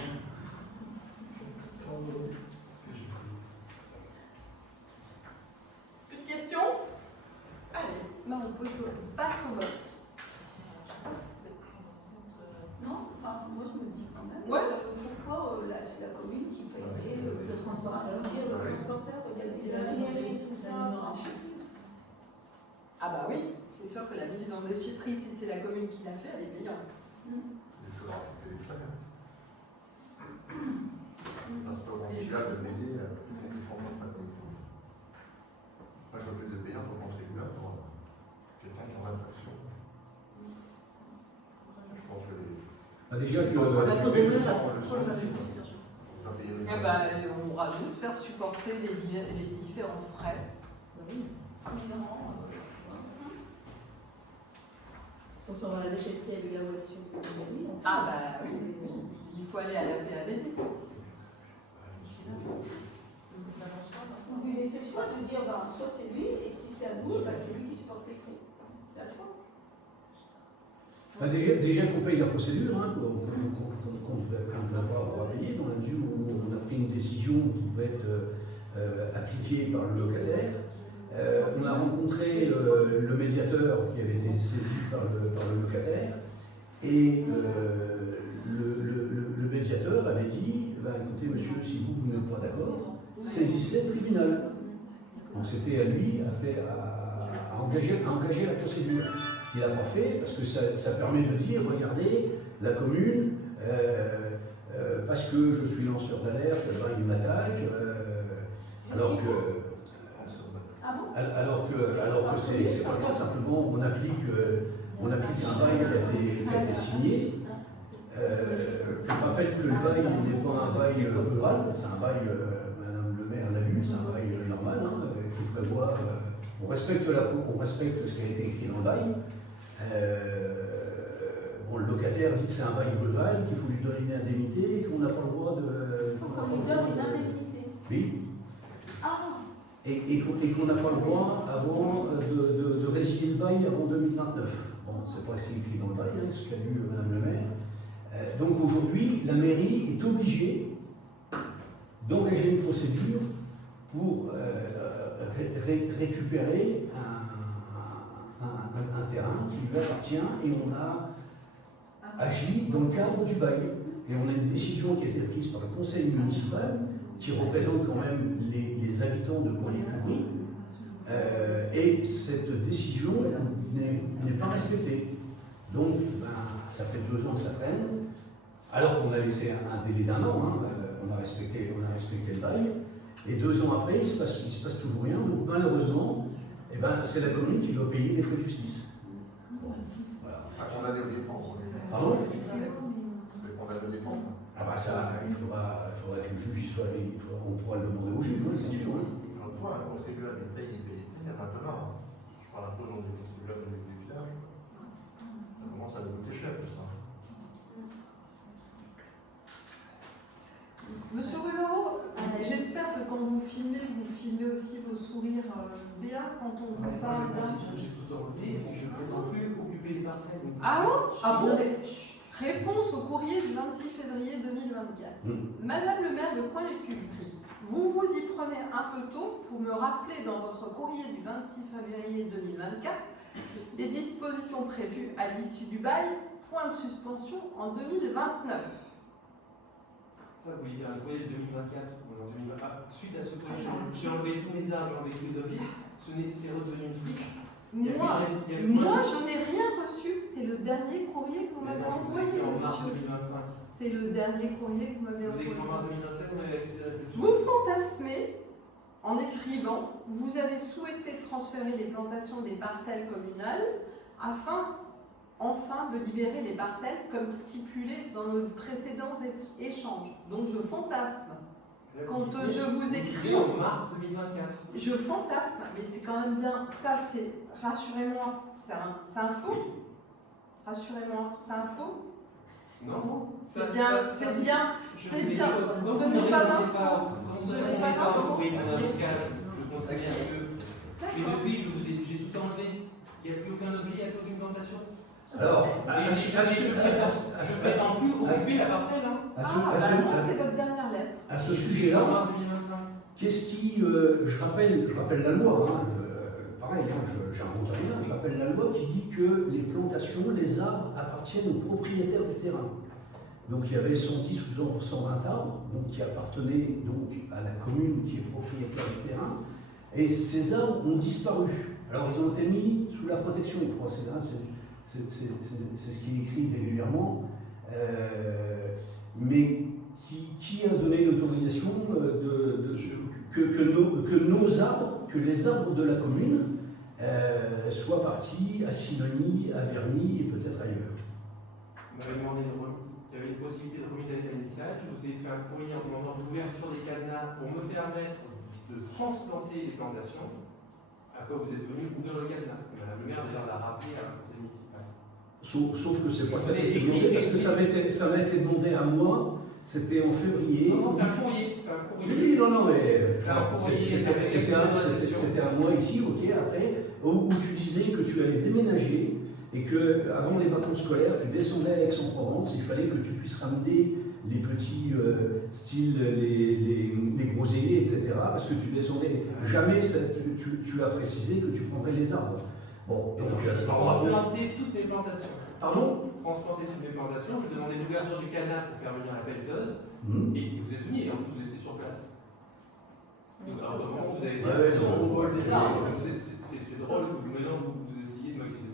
Plus de questions? Allez, ben on passe au vote. Non, enfin, moi je me dis quand même. Ouais. Pourquoi là, c'est la commune qui payerait Le transporteur. Je veux dire, le transporteur, il y a des arriérés, tout ça. Enfin, je sais plus. Ah bah oui, c'est sûr que la mise en déchetterie, si c'est la commune qui l'a fait, elle est payante. Il faudra rajouter les frais. Parce que quand tu as de m'aider, ils font pas comme il faut. Moi, je m'occupe de payer un contribuable pour quelqu'un qui est en infraction. Je pense que les. Bah, déjà que. Il faut des deux, ça. le Faut le sens, rajouter, c'est- bien sûr. on va payer les Ah bah, on rajoute faire supporter les différents frais. Bah oui. Différent, Pour savoir la déchetterie avec la voiture. Oui, on peut. Ah bah oui, oui. Il faut aller à la PAVD. On lui laisser le choix de dire, ben, soit c'est lui, et si c'est à nous, ben, c'est lui qui supporte les frais. Il a le choix. Bah, déjà qu'on paye la procédure, hein, qu'on ne va pas payer, dans la mesure où on a pris une décision qui pouvait être critiqué par le locataire. On a rencontré le médiateur qui avait été saisi par le locataire. Et le médiateur avait dit écoutez, monsieur, si vous n'êtes pas d'accord, saisissez le tribunal. Donc c'était à lui à engager la procédure. Il n'a pas fait parce que ça permet de dire regardez, la commune, parce que je suis lanceur d'alerte, il m'attaque, alors que c'est pas le cas, simplement on applique un bail qui a été signé. Je rappelle que le bail n'est pas un bail rural, c'est un bail, Madame le maire l'a vu, c'est un bail normal, qui prévoit, on respecte ce qui a été écrit dans le bail. Bon, le locataire dit que c'est un bail rural, qu'il faut lui donner une indemnité, qu'on n'a pas le droit de. Qu'on lui donne une indemnité. Oui. Ah. Et qu'on n'a pas le droit avant de résilier le bail avant 2029. Bon, c'est pas ce qui est écrit dans le bail, ce qu'a lu Madame le maire. Donc aujourd'hui, la mairie est obligée d'engager une procédure pour récupérer un terrain qui lui appartient et on a agi dans le cadre du bail. Et on a une décision qui a été prise par le conseil municipal qui représente quand même les habitants de Courrier-Curie. Et cette décision n'est pas respectée. Donc, ça fait 2 ans que ça traîne, alors qu'on a laissé un délai d'1 an, on a respecté le bail, et 2 ans après, il ne se passe toujours rien. Donc, malheureusement, c'est la commune qui doit payer les frais de justice. Bon, voilà. Ça condamné au dépens. Pardon? Mais condamné au dépens. Ah bah ça, il faudra que le juge y soit, on pourra le demander au juge, oui, bien sûr. Oui. Une autre fois, un contribuable paye, il y en a maintenant. Je parle un peu au nom des contribuables du village. Ça commence à nous coûter cher tout ça. Monsieur Rulot, j'espère que quand vous filmez aussi vos sourires bien quand on vous parle là. J'ai tout enlevé et je ne peux plus occuper les parcelles. Ah bon? Ah bon? Réponse au courrier du 26 février 2024. Madame le maire de Coin-les-Curies, vous vous y prenez un peu tôt pour me rappeler dans votre courrier du 26 février 2024 les dispositions prévues à l'issue du bail, point de suspension en 2029. Ça, vous lisez un courrier de 2024. En 2024. Suite à ce courrier, j'ai enlevé tous mes arbres, j'ai enlevé tous les objets. C'est redevenu une friche. Moi, j'en ai rien reçu. C'est le dernier courrier que vous m'avez envoyé. En mars 2025. C'est le dernier courrier que vous m'avez Vous envoyé. écrivez en mars 2027, vous m'avez accusé de respect. Vous fantasmez en écrivant, vous avez souhaité transférer les plantations des parcelles communales afin, enfin, de libérer les parcelles comme stipulé dans nos précédents échanges. Donc je fantasme. Quand je vous écris en mars 2024. Je fantasme, mais c'est quand même bien. Ça, c'est. Rassurez-moi, c'est un faux. Rassurez-moi, c'est un faux. Non. C'est bien, c'est bien. Ce n'est pas un faux. Ce n'est pas un faux. Oui, mon avocat, je constate que. Mais depuis, j'ai tout enlevé. Il n'y a plus aucun objet, il n'y a plus aucune plantation. Alors, je ne prétends plus occuper la parcelle. C'est votre dernière lettre. À ce sujet-là, qu'est-ce qui. Je rappelle la loi, pareil, j'invente rien, je rappelle la loi qui dit que les plantations, les arbres appartiennent aux propriétaires du terrain. Donc il y avait 110 ou 120 arbres donc, qui appartenaient donc, à la commune qui est propriétaire du terrain, et ces arbres ont disparu. Alors ils ont été mis sous la protection, je crois, c'est ce qui est écrit régulièrement, mais qui a donné l'autorisation que nos arbres, que les arbres de la commune soient partis à Silonie, à Verny et peut-être ailleurs? Vous m'avez demandé une remise. Il y avait une possibilité de remise à l'état initial. Je vous ai fait un courrier en demandant l'ouverture des cadenas pour me permettre de transplanter les plantations. Après, vous êtes venu ouvrir le cadenas. Madame le maire, d'ailleurs, l'a rappelé à la conseil municipal. Sauf que c'est pas ça qui a été demandé, parce que ça m'a été demandé à moi, c'était en février. Non, c'est un courrier. Oui, non, mais c'était à moi ici, ok, après, où tu disais que tu allais déménager et que avant les vacances scolaires, tu descendais à Aix-en-Provence, il fallait que tu puisses ramener les petits style les groseilliers, etc. Parce que tu descendais. Jamais tu as précisé que tu prendrais les arbres. Bon, donc. Transplanter toutes mes plantations. Pardon? Transplanter toutes mes plantations, je demandais l'ouverture du canal pour faire venir la pelleteuse, et vous êtes venus, et en plus vous étiez sur place. Donc à un moment, vous avez été au vol des arbres. Donc c'est drôle que maintenant vous essayez de m'accuser de.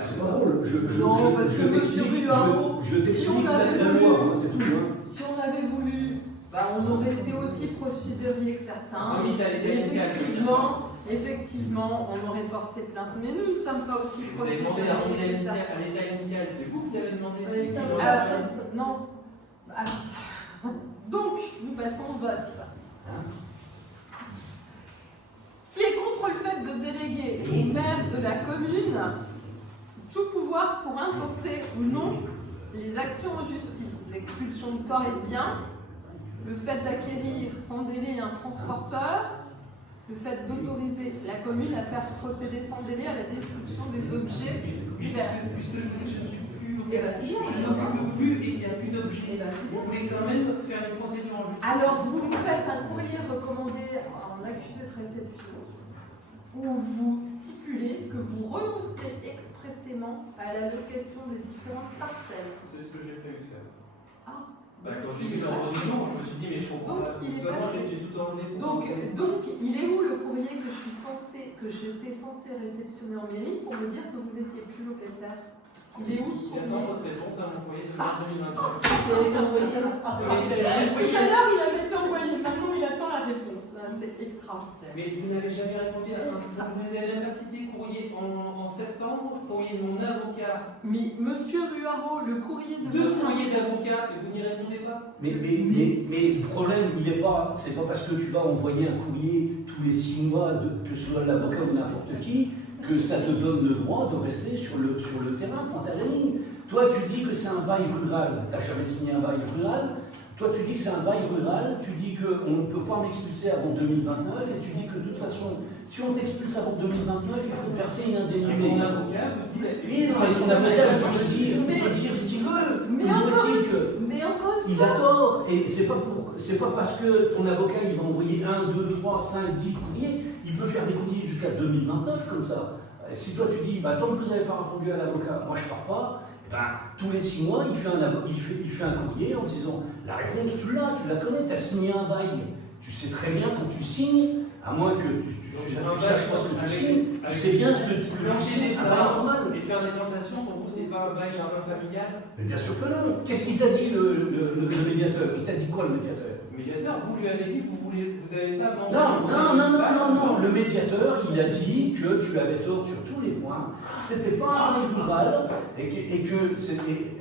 C'est pas drôle. Non, parce que monsieur Ruaro, je t'explique si on avait la loi, c'est tout. Hein. Si on avait voulu, on aurait été aussi procédurier que certains. Oui, ça a été initial. Effectivement, on aurait porté plainte. Mais nous ne sommes pas aussi Vous avez demandé procéduriers à que certains. l'état initial, c'est vous qui avez demandé si Non. Donc, nous passons au vote. Qui est contre le fait de déléguer au maire de la commune tout pouvoir pour intenter ou non les actions en justice, l'expulsion de corps et de biens, le fait d'acquérir sans délai un transporteur, le fait d'autoriser la commune à faire procéder sans délai à la destruction des objets divers. Puisque je ne suis plus, Eh ben, c'est bien. je n'occupe plus et qu'il n'y a plus d'objets. Eh ben, c'est Vous bien. voulez quand même faire une procédure en justice. Alors, vous nous faites un courrier recommandé en accusé de réception où vous stipulez que vous renoncez expressément à la location des différentes parcelles. C'est ce que j'ai prévu de faire. Ah. Quand j'ai vu l'ordonnement, je me suis dit, mais je comprends Donc, pas. il est De toute façon, passé. j'ai tout enlevé. Donc, il est où le courrier que j'étais censé réceptionner en mairie pour me dire que vous n'étiez plus locataire? Il est où ce Il courrier? attend votre réponse à mon courrier de mars 2025. Tout à l'heure, il avait été envoyé. Maintenant, il attend la réponse. C'est extraordinaire. Mais vous n'avez jamais répondu à un. Vous n'avez même pas cité courrier en septembre, courrier de mon avocat. Mais monsieur Ruaro, le courrier de Deux votre courriers d'avocat, et vous n'y répondez pas. Mais le problème, c'est pas parce que tu vas envoyer un courrier tous les 6 mois, que ce soit l'avocat ou n'importe qui, que ça te donne le droit de rester sur le terrain, point à la ligne. Toi, tu dis que c'est un bail rural, tu n'as jamais signé un bail rural. Toi, tu dis que c'est un bail rural, tu dis qu'on ne peut pas m'expulser avant 2029, et tu dis que de toute façon, si on t'expulse avant 2029, il faut te verser une indemnité. Mon avocat vous dit. Oui, non, mais ton avocat peut te dire ce qu'il veut. Mais encore une Il fois, a tort, et c'est pas parce que ton avocat il va envoyer 1, 2, 3, 5, 10 courriers, il peut faire des courriers jusqu'à 2029 comme ça. Si toi tu dis, tant que vous n'avez pas répondu à l'avocat, moi je pars pas, tous les 6 mois il fait un courrier en disant, la réponse tu la connais, tu as signé un bail, tu sais très bien quand tu signes, à moins que tu saches pas ce que tu signes, tu sais bien ce que tu signes, c'est pas normal. Et faire des plantations, pour vous, c'est pas un bail jardin familial? Mais bien sûr que non. Qu'est-ce qu'il t'a dit le médiateur? Il t'a dit quoi le médiateur? Le médiateur, vous lui avez dit que vous n'avez pas demandé. Non. Le médiateur, il a dit que tu avais tort sur tous les points, que c'était pas un bail rural et que c'était.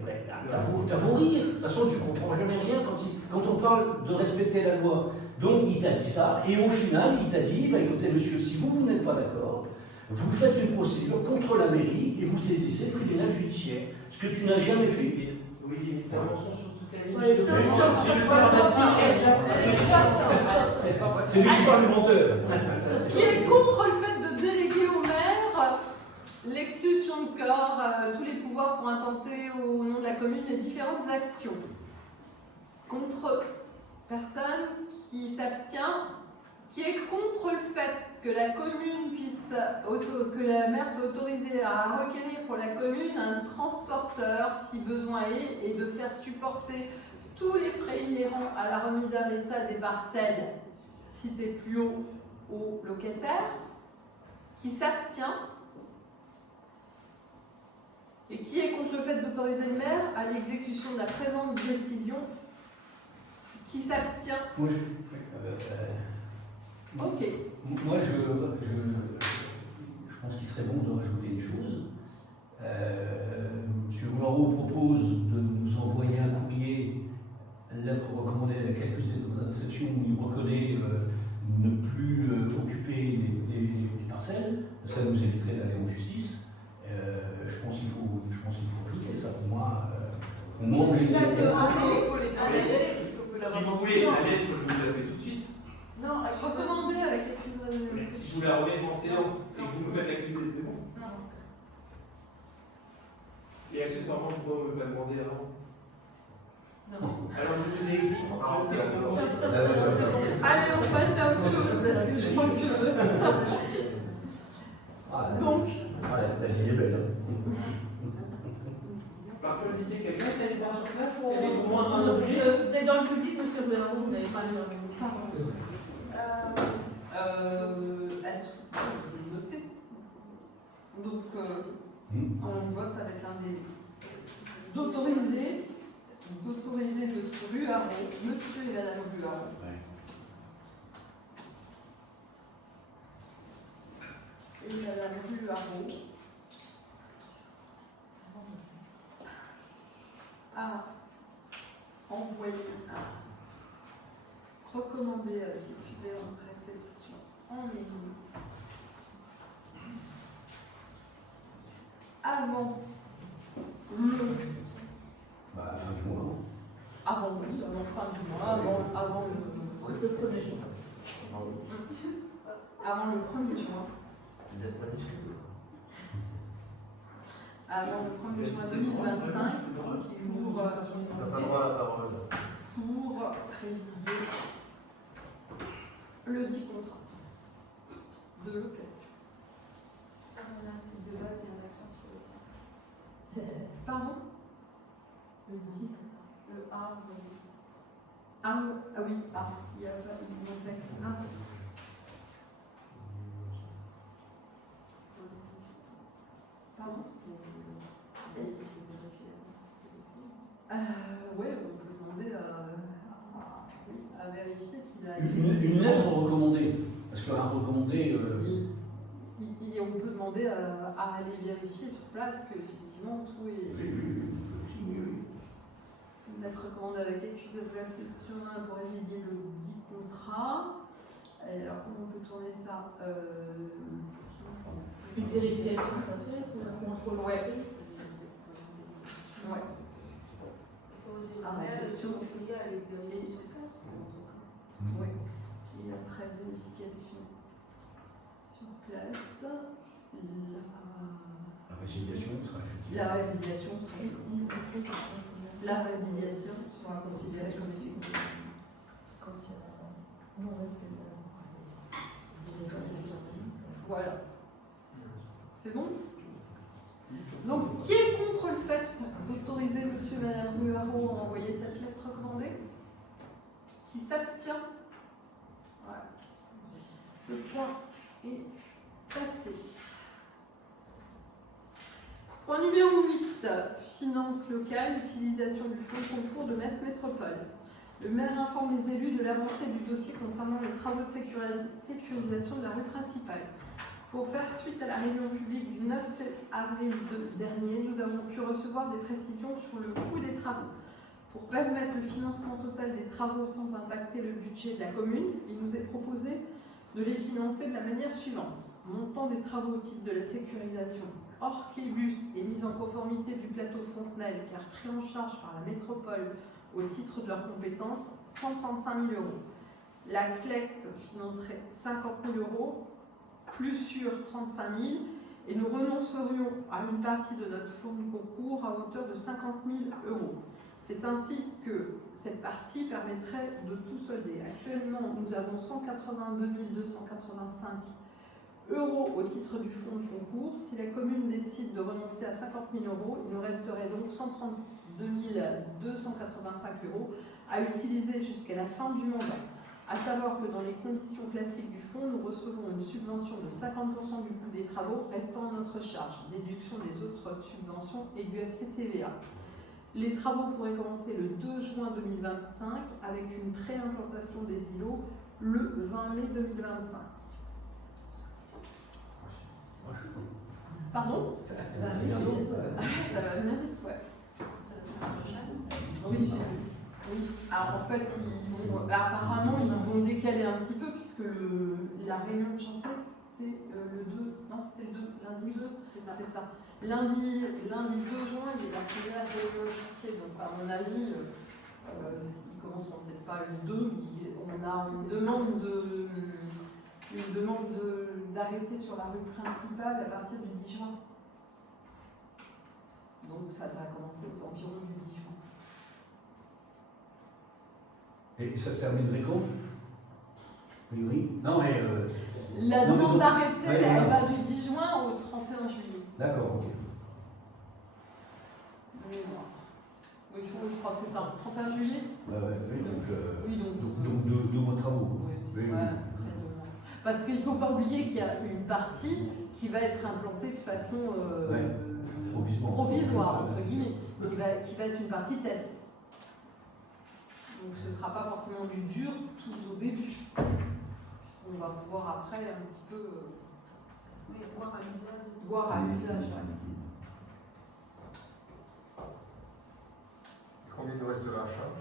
T'as beau rire. De toute façon, tu comprends jamais rien quand on parle de respecter la loi. Donc, il t'a dit ça, et au final, il t'a dit, écoutez, monsieur, si vous n'êtes pas d'accord, vous faites une procédure contre la mairie et vous saisissez le tribunal judiciaire, ce que tu n'as jamais fait. Oui, mais c'est un mensonge sur toute la ligne. Ouais, C'est lui qui parle du menteur. qui est contre le fait de déléguer au maire l'expulsion de corps, tous les pouvoirs pour intenter au nom de la commune les différentes actions. Contre personne qui s'abstient, qui est contre le fait que la commune que la maire soit autorisée à requérir pour la commune un transporteur si besoin est et de faire supporter tous les frais inhérents à la remise à l'état des parcelles citées plus haut aux locataires, qui s'abstient et qui est contre le fait d'autoriser le maire à l'exécution de la présente décision, qui s'abstient. Moi, Ok. Moi, je pense qu'il serait bon de rajouter une chose. M. Moreau propose de nous envoyer un courrier, une lettre recommandée avec accusé de réception où il reconnaît ne plus occuper les parcelles. Ça nous éviterait d'aller en justice. Je pense qu'il faut rajouter ça pour moi. Au moins, on gagne. Si vous voulez la lettre, je vous la fais tout de suite. Non, recommandé avec accusé. Mais si je vous la remets en séance et que vous me faites accuser, c'est bon. Non. Et accessoirement, pourquoi on ne me l'a demandé avant? Alors, je vous ai écrit. On va rentrer Stop, là-dedans. stop, stop, Ouais, stop, ouais, stop. Allez, on passe à autre chose parce que je crois que. Donc, la vie est belle. Par curiosité, quelqu'un qui a des points sur place Vous qui avait au moins un objet êtes dans le public, monsieur Béraud, vous n'avez pas le est-ce que vous pouvez noter? Donc, on vote avec un des d'autoriser Monsieur Ruaro, Monsieur et Madame Ruaro. Et Madame Ruaro a envoyé recommandé à la député en réception en ligne avant le Fin du mois. avant fin du mois, avant le premier juin. Avant le 1er juin. Vous êtes magnifique. Avant le 1er juin 2025, On n'a pas le droit à la parole. pour présider le dit contrat de location. De base, il y a un accent sur le Pardon? Le dit. le A. Ah oui, il y a pas de texte. Pardon? Oui, on peut demander à vérifier qu'il a Une lettre recommandée. Parce qu'un recommandé. Et on peut demander à aller vérifier sur place qu'effectivement tout est. Une lettre recommandée avec accusé de réception pour résilier le dit contrat. Et alors, comment on peut tourner ça Une vérification, ça fait, pour un contrôle. Ouais. Ouais. Ah, réception, il y a les vérifier sur place. Oui. Et après vérification sur place, La résiliation sera effective. la résiliation sera effective. La résiliation sera considérée comme effective. Quand il y a non-respect de Voilà. C'est bon? Donc, qui est contre le fait d'autoriser monsieur et madame Ruaro à envoyer cette lettre recommandée? Qui s'abstient? Voilà. Le point est passé. Point numéro 8. Finances locales, utilisation du fonds de concours de Metz Métropole. Le maire informe les élus de l'avancée du dossier concernant les travaux de sécurisation de la rue principale. Pour faire suite à la réunion publique du 9 avril dernier, nous avons pu recevoir des précisions sur le coût des travaux. Pour permettre le financement total des travaux sans impacter le budget de la commune, il nous est proposé de les financer de la manière suivante. Montant des travaux au titre de la sécurisation hors quai-bus et mise en conformité du plateau Fontenelle, car pris en charge par la métropole au titre de leurs compétences, 135 000 €. La CLECT financerait 50 000 €, plus sur 35 000, et nous renoncerions à une partie de notre fonds de concours à hauteur de 50 000 €. C'est ainsi que cette partie permettrait de tout solder. Actuellement, nous avons 182 285 € au titre du fonds de concours. Si la commune décide de renoncer à 50 000 €, il nous resterait donc 132 285 € à utiliser jusqu'à la fin du mandat. À savoir que dans les conditions classiques du fonds, nous recevons une subvention de 50% du coût des travaux restant à notre charge, déduction des autres subventions et du FCTVA. Les travaux pourraient commencer le 2 juin 2025 avec une pré-implantation des îlots le 20 mai 2025. Pardon? Ça va venir vite, ouais. Oui, j'ai vu. Oui. Alors en fait, apparemment, ils vont décaler un petit peu puisque la réunion de chantier, c'est le 2, non, c'est le 2, lundi 2, c'est ça. Lundi 2 juin, il y a la première réunion de chantier, donc à mon avis, ils commenceront peut-être pas le 2, mais on a une demande d'arrêter sur la rue principale à partir du 10 juin. Donc ça va commencer aux environs du 10 juin. Et ça se terminerait quand? A priori. Non, mais. La Non, mais demande donc- d'arrêté, ouais, elle non. va du 10 juin au 31 juillet. D'accord, ok. Oui, je crois que c'est ça, 31 juillet. Ouais, oui, Oui, donc deux mois de travaux. Oui, Oui, oui. ouais, après 2 mois. Parce qu'il ne faut pas oublier qu'il y a une partie qui va être implantée de façon provisoire, entre guillemets, qui va être une partie test. Donc ce ne sera pas forcément du dur tout au début. On va pouvoir après un petit peu Oui, voir à l'usage. voir à l'usage. Combien il nous restera à charge?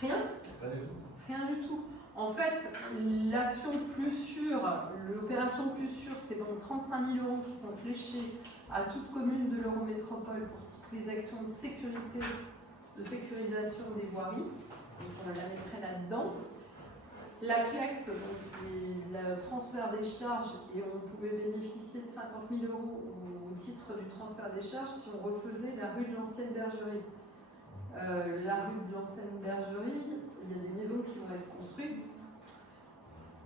Rien. Pas du tout. Rien du tout. En fait, l'action plus sûre, l'opération plus sûre, c'est donc 35 000 € qui sont fléchés à toute commune de l'Eurométropole pour toutes les actions de sécurité, de sécurisation des voiries. Donc on la mettrait là-dedans. La CLECT, donc c'est le transfert des charges et on pouvait bénéficier de 50 000 € au titre du transfert des charges si on refaisait la rue de l'Ancienne Bergerie. La rue de l'Ancienne Bergerie, il y a des maisons qui vont être construites.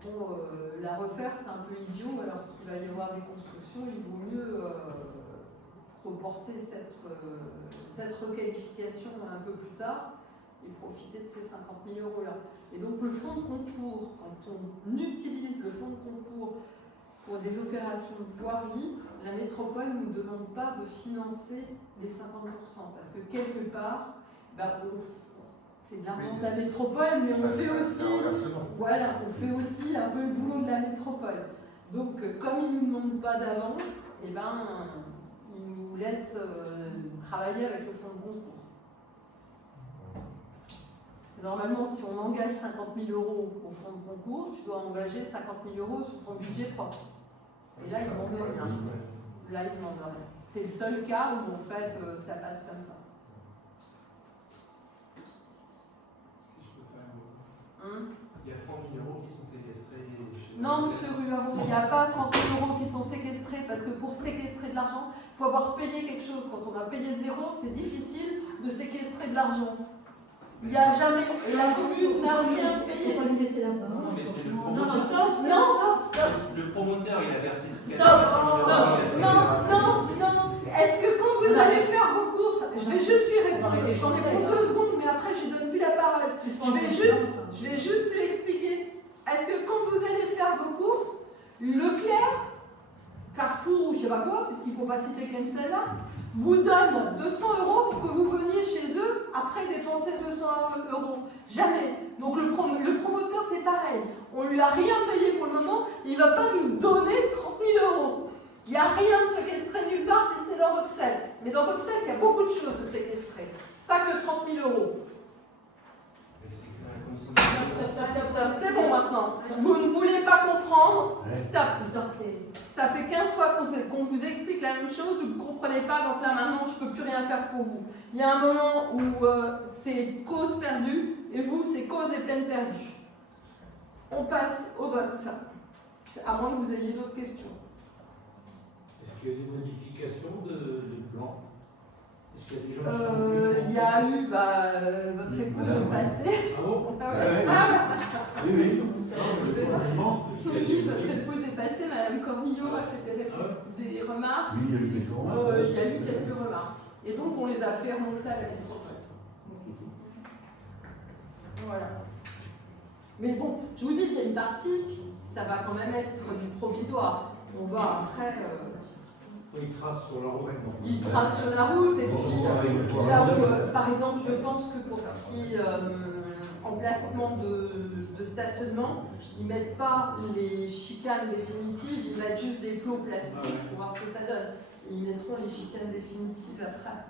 Bon, la refaire, c'est un peu idiot, alors qu'il va y avoir des constructions, il vaut mieux reporter cette requalification un peu plus tard et profiter de ces 50 000 € là. Et donc le fonds de concours, quand on utilise le fonds de concours pour des opérations de voirie, la métropole ne nous demande pas de financer les 50%, parce que quelque part, c'est de l'argent de la métropole, mais on fait aussi, voilà, on fait aussi un peu le boulot de la métropole. Donc, comme ils ne nous demandent pas d'avance, eh ben, ils nous laissent travailler avec le fonds de concours. Normalement, si on engage 50 000 € au fonds de concours, tu dois engager 50 000 € sur ton budget propre. Et là, ils ne demandent rien. Là, ils ne demandent rien. C'est le seul cas où, en fait, ça passe comme ça. Il y a 30 000 € qui sont séquestrés chez Non, monsieur Ruaro, il n'y a pas 30 000 € qui sont séquestrés, parce que pour séquestrer de l'argent, il faut avoir payé quelque chose. Quand on a payé 0, c'est difficile de séquestrer de l'argent. Il n'y a jamais. La commune n'a rien payé. Il faut pas lui laisser la parole. Non, mais c'est le Non, promoteur. stop, Non. Le promoteur, il a versé Non. Est-ce que quand vous allez faire vos courses, je vais juste lui répondre, j'en ai pour 2 secondes, mais après je ne donne plus la parole. Je vais juste lui expliquer. Est-ce que quand vous allez faire vos courses, Leclerc, Carrefour ou je ne sais pas quoi, parce qu'il ne faut pas citer qu'une seule marque, vous donne 200 € pour que vous veniez chez eux après dépenser 200 €? Jamais. Donc le promoteur, c'est pareil. On ne lui a rien payé pour le moment, il ne va pas nous donner 30 000 €. Il n'y a rien de séquestré nulle part si ce n'est dans votre tête. Mais dans votre tête, il y a beaucoup de choses de séquestrer. Pas que 30 000 €. C'est bon maintenant. Si vous ne voulez pas comprendre, stop. Sortez. Ça fait 15 fois qu'on vous explique la même chose, vous ne comprenez pas, donc là maintenant je ne peux plus rien faire pour vous. Il y a un moment où c'est cause perdue, et vous c'est cause et peine perdue. On passe au vote, à moins que vous ayez d'autres questions. Est-ce qu'il y a des modifications de plan? Est-ce qu'il y a des gens qui sont Il y a eu votre épouse passée. Ah bon? Oui, oui. Oui, votre épouse est passée, Madame Cornillot a fait des remarques. Oui, il y a eu quelques remarques. Il y a eu quelques remarques. Et donc on les a fait remonter à la métropole. Voilà. Mais bon, je vous dis, il y a une partie, ça va quand même être du provisoire. On va après. Ils tracent sur la route. Ils tracent sur la route et puis là où, par exemple, je pense que pour ce qui est emplacement de stationnement, ils ne mettent pas les chicanes définitives, ils mettent juste des plots plastiques pour voir ce que ça donne. Et ils mettront les chicanes définitives après.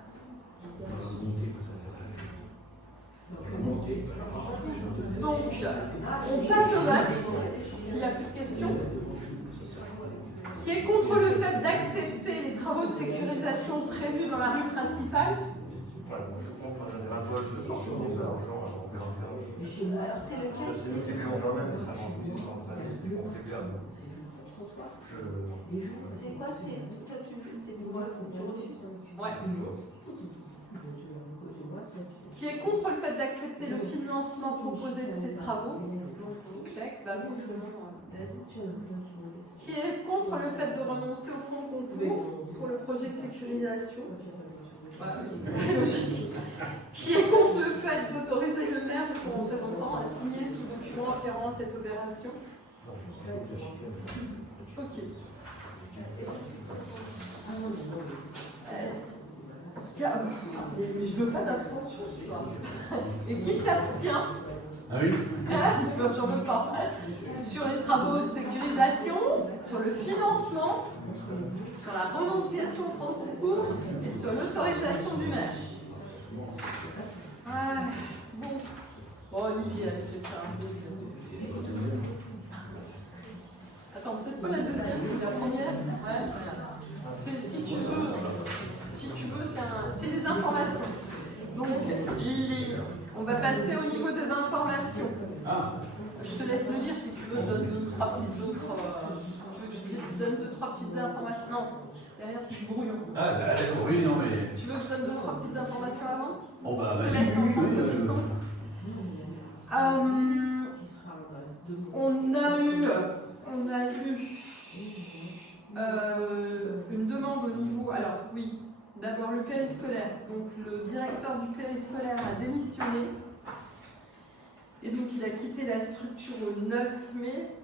Donc, on passe au vote. S'il n'y a plus de questions. Qui est contre le fait d'accepter les travaux de sécurisation prévus dans la rue principale? Je comprends, j'en ai un peu, je pense de l'argent, alors on verra bien. Alors c'est lequel? C'est bien quand même, ça c'est contribuable. C'est quoi? C'est toi tu refuses? Ouais. Qui est contre le fait d'accepter le financement proposé de ces travaux? Check, bah forcément. Qui est contre le fait de renoncer au fonds concours pour le projet de sécurisation? Bah, oui, logique. Qui est contre le fait d'autoriser le maire ou son représentant à signer tout document afférent à cette opération? Ok. Mais je veux pas d'abstention ce soir. Et qui s'abstient? Ah oui? J'en veux pas. Sur les travaux de sécurisation, sur le financement, sur la renonciation au fonds de concours et sur l'autorisation du maire. Bon. Bon, Olivier, je vais faire un deuxième. Attends, peut-être pas la deuxième, la première? Ouais. Si tu veux, c'est les informations. Donc, on va passer au niveau des informations. Je te laisse le lire si tu veux, je donne deux, trois petites autres. Tu veux que je te donne deux, trois petites informations? Non, derrière c'est du brouillon. Ah, bah, d'accord, oui, non, mais. Tu veux que je donne deux, trois petites informations avant? Bon, bah, Je te vas-y, laisse en oui, prendre oui, connaissance. On a eu une demande au niveau. Alors, oui, d'abord le périscolaire. Donc, le directeur du périscolaire a démissionné. Et donc, il a quitté la structure au 9 mai.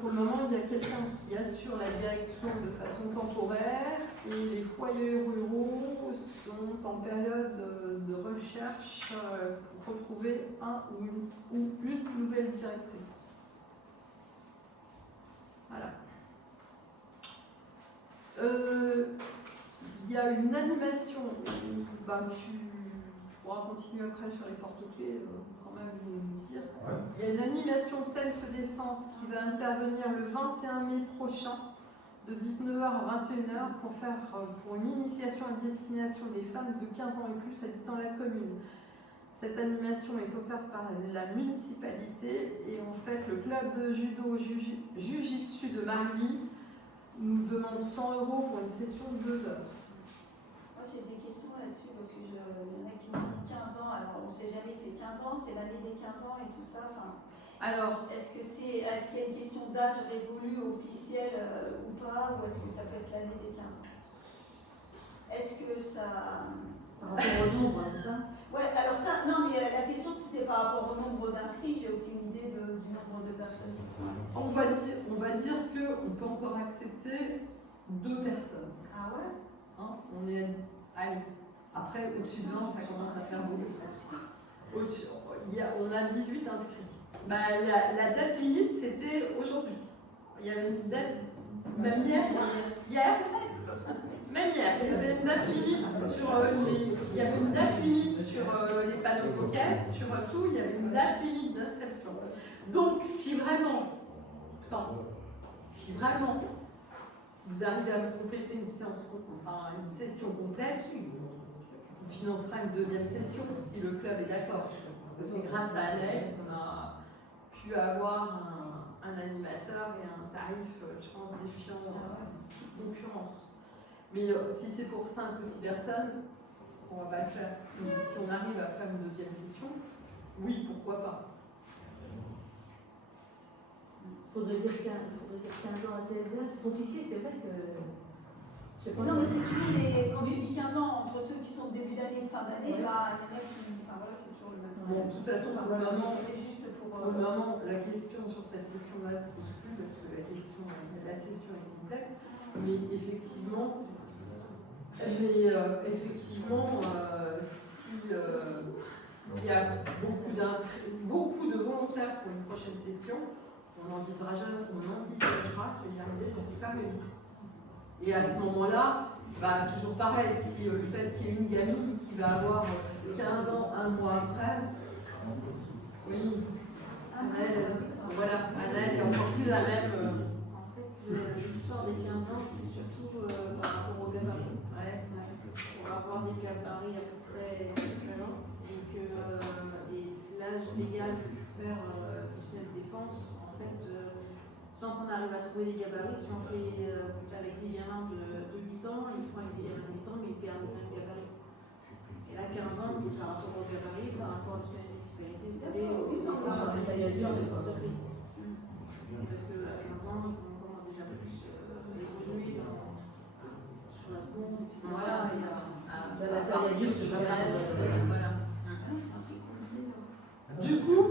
Pour le moment, il y a quelqu'un qui assure la direction de façon temporaire. Et les foyers ruraux sont en période de recherche pour retrouver un ou une nouvelle directrice. Voilà. Il y a une animation, tu pourras continuer après sur les porte-clés, quand même, ils vont nous dire. Ouais. Il y a une animation self-défense qui va intervenir le 21 mai prochain, de 19h à 21h, pour une initiation à destination des femmes de 15 ans et plus habitant la commune. Cette animation est offerte par la municipalité et en fait le club de judo Jiu-Jitsu de Marly nous demande 100 € pour une session de 2 heures. Moi j'ai des questions là-dessus parce que il y en a qui m'ont dit 15 ans, alors on ne sait jamais c'est 15 ans, c'est l'année des 15 ans et tout ça. Alors, est-ce qu'il y a une question d'âge révolu officiel ou pas, ou est-ce que ça peut être l'année des 15 ans? Est-ce que ça... Par rapport au nombre, c'est ça? Ouais, alors ça, non, mais la question c'était par rapport au nombre d'inscrits, j'ai aucune idée du nombre de personnes qui sont inscrites. on va dire qu'on peut encore accepter 2 personnes. Ah ouais? On est... Allez, après, au-dessus de 20, ça commence à faire beaucoup. On a 18 inscrits. La date limite, c'était aujourd'hui. Il y avait une date, même hier, il y avait une date limite sur les panneaux pocket, sur tout, il y avait une date limite d'inscription. Donc, si vraiment vous arrivez à me compléter une session complète, on financera une deuxième session si le club est d'accord. Parce que c'est grâce à Annelle qu'on a pu avoir un animateur et un tarif, je pense, défiant toute concurrence. Mais si c'est pour 5 ou 6 personnes, on va pas le faire. Mais si on arrive à faire une deuxième session, oui, pourquoi pas. Faudrait dire 15 ans à TSA, c'est compliqué, c'est vrai que... Non, mais c'est toujours quand tu dis 15 ans, entre ceux qui sont de début d'année et de fin d'année, il y en a qui... Enfin voilà, c'est toujours le même. Bon, de toute façon, pour le moment, c'était juste pour... Pour le moment, la question sur cette session-là se pose plus parce que la session est complète. Mais effectivement, s'il y a beaucoup de volontaires pour une prochaine session, on envisagera de y arriver, donc fermez-vous. Et à ce moment-là, toujours pareil, si le fait qu'il y ait une gamine qui va avoir 15 ans, un mois après, oui. Annelle est encore plus la même. En fait, l'histoire des 15 ans, c'est surtout par rapport au gabarit. Ouais. On va avoir des gabarits à peu près équivalents et l'âge légal pour faire du self-défense, en fait, tant qu'on arrive à trouver des gabarits, si on fait avec des gamins de 8 ans, ils font avec des gamins de 8 ans, mais ils gardent le même gabarit. Et là, 15 ans, c'est par rapport au gabarit, par rapport à ce que la municipalité voulait Oui, non, mais sur sur les les ailleurs de ailleurs, porte-clés. Parce qu'à 15 ans, on commence déjà plus évoluer sur la seconde, etc. Voilà, Et la partir c'est sur pas mal. voilà. Du coup,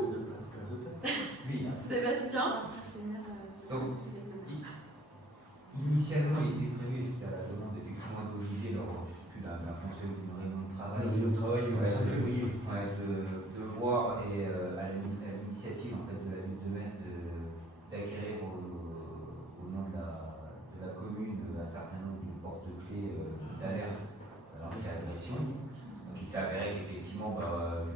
Oui. Sébastien, Donc, initialement, il était prévu, c'était à la demande effectivement d'Olivier lors d'un conseil d'une réunion de travail. Une réunion de travail le 5 février. Ouais, de voir et à l'initiative en fait, de la ville de Metz d'acquérir au nom de la commune un certain nombre de porte-clés d'alerte à l'anti-agression. Donc il s'est avéré qu'effectivement,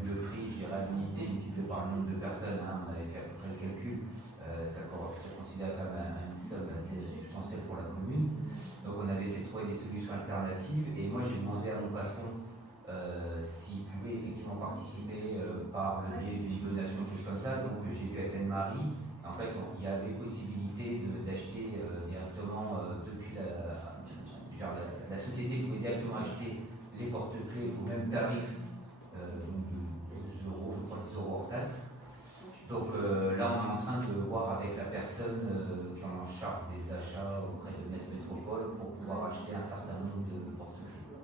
vu le prix, je dirais, à l'unité, multiplié par le nombre de personnes, on avait fait à peu près le calcul, ça considère comme une somme assez substantielle pour la commune. Donc on avait essayé de trouver des solutions alternatives et moi j'ai demandé à mon patron s'il pouvait effectivement participer par le biais d'une donation, choses comme ça. Donc j'ai vu avec Anne-Marie, en fait il y avait possibilité d'acheter directement depuis la société pouvait directement acheter les porte-clés au même tarif, donc de 12 euros, je crois 10 euros hors taxe. Donc là, on est en train de voir avec la personne qui est en charge des achats auprès de Metz Métropole pour pouvoir acheter un certain nombre de porte-clés.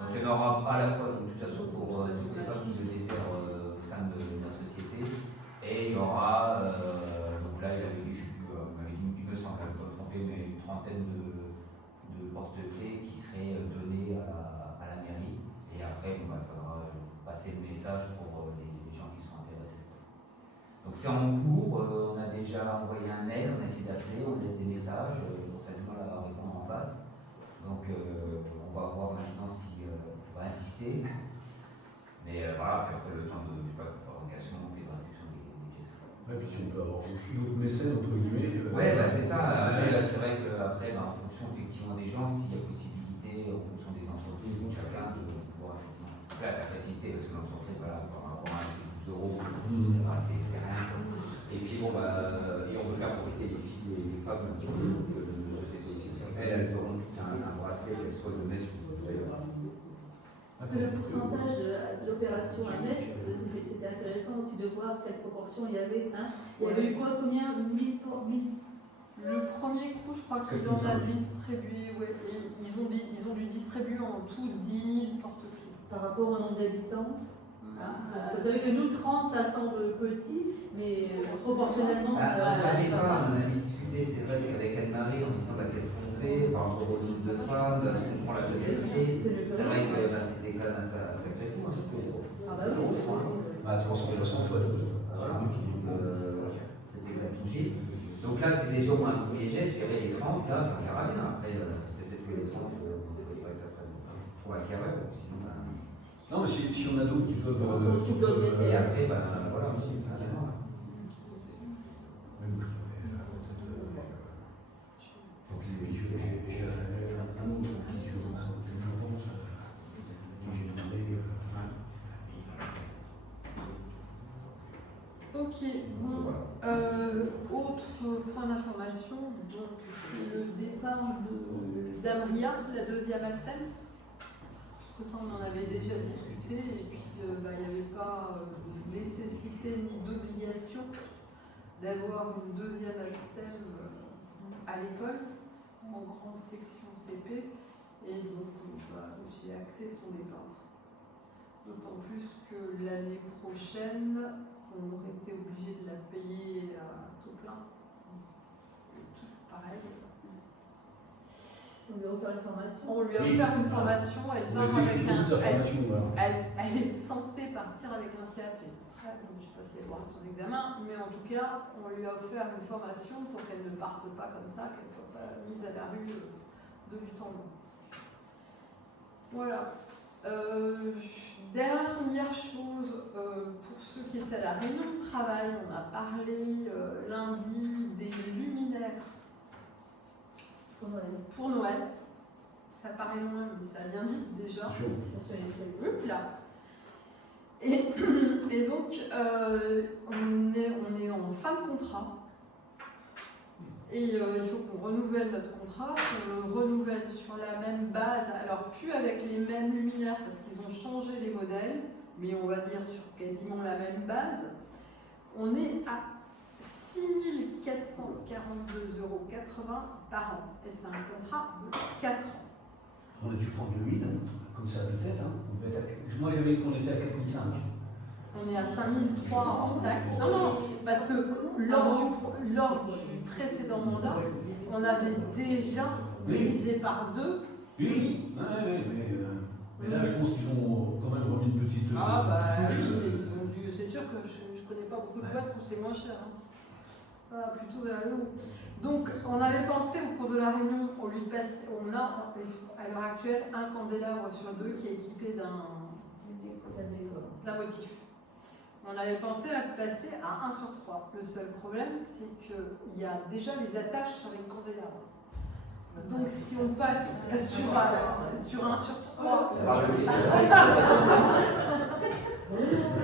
Donc il y en aura à la fois, donc, de toute façon, pour toutes les femmes qui le désirent au sein de la société, et il y aura, donc là, il avait dit, je sais plus, il me semble, mais une trentaine de porte-clés qui seraient donnés à la mairie. Et après, il faudra passer le message pour les gens qui sont intéressés. Donc c'est en cours, on a déjà envoyé un mail, on a essayé d'appeler, on laisse des messages, on a du mal à répondre en face. Donc on va voir maintenant si on va insister. Mais voilà, puis après le temps de, je sais pas, de fabrication et de réception des pièces. Ouais, puis si on peut avoir d'autres mécènes, entre guillemets. Ouais, c'est ça. Après, c'est vrai qu'après, en fonction effectivement des gens, s'il y a possibilité, en fonction des entreprises, donc chacun de pouvoir effectivement. Là, ça facilité parce que l'entreprise, voilà, par rapport à 12 euros, c'est rien. Et puis bon, et on veut faire profiter les filles et les femmes de société aussi. Elles auront un bracelet, qu'elles soient de Metz ou d'ailleurs. Parce que le pourcentage de l'opération à Metz, c'était intéressant aussi de voir quelle proportion il y avait. Hein. Il y avait eu quoi, combien 1000 pour 1000. le premier coup, je crois qu'ils en a distribué, ouais, ils ont dû distribuer en tout 10 000 porte-clés. Par rapport au nombre d'habitants. Vous savez que nous, 30, ça semble petit, mais proportionnellement. Ça dépend, on avait discuté, c'est vrai, avec Anne-Marie en disant qu'est-ce qu'on fait par rapport au nombre de femmes, est-ce qu'on prend la totalité. C'est vrai que c'était quand même un sacré coup. Ah bah oui. 360 fois 12. C'était compliqué. Donc là, c'est déjà au moins un premier geste, je dirais les 30, là, j'en verrai bien. Après, c'est peut-être que les 30, c'est vrai que ça prenne trop acquérir, sinon. Non, mais si on a d'autres qui peuvent. Et après, voilà aussi. Donc j'ai un autre qui je pense que j'ai demandé. Ok, bon. Autre point d'information, donc c'est le départ d'Amria, la deuxième ATSEM. Parce que ça, on en avait déjà discuté, et puis il n'y avait pas de nécessité ni d'obligation d'avoir une deuxième ATSEM à l'école, en grande section CP, et donc j'ai acté son départ. D'autant plus que l'année prochaine, on aurait été obligé de la payer à tout plein. Toujours pareil. On lui a offert une formation. On lui a offert une formation, elle part avec un. Elle est censée partir avec un CAP. Après, je ne sais pas si elle aura son examen, mais en tout cas, on lui a offert une formation pour qu'elle ne parte pas comme ça, qu'elle ne soit pas mise à la rue de but en blanc. Voilà. Dernière chose, pour ceux qui étaient à la réunion de travail, on a parlé lundi des luminaires pour Noël. Ça paraît loin, mais ça vient vite déjà. Là. Et donc, on est en fin de contrat. Et il faut qu'on renouvelle notre contrat, qu'on le renouvelle sur la même base, alors plus avec les mêmes luminaires parce qu'ils ont changé les modèles, mais on va dire sur quasiment la même base. On est à 6 442,80 € par an. Et c'est un contrat de 4 ans. On a dû prendre 2000, comme ça de tête. Hein. Moi j'avais qu'on était à 4005. On est à 5003 hors taxe. Non, parce que lors du précédent mandat, on avait déjà divisé par 2. Oui, mais là je pense qu'ils ont quand même remis une petite. Ah bah oui, mais ils ont dû. C'est sûr que je connais pas beaucoup de boîtes où c'est moins cher. Hein. Ah, plutôt vers le haut. Donc on avait pensé au cours de la réunion, on a à l'heure actuelle un candélabre sur 2 qui est équipé d'un motif. On avait pensé à passer à 1 sur 3. Le seul problème, c'est qu'il y a déjà les attaches sur les candélabres. Donc si on passe sur 1 sur 3,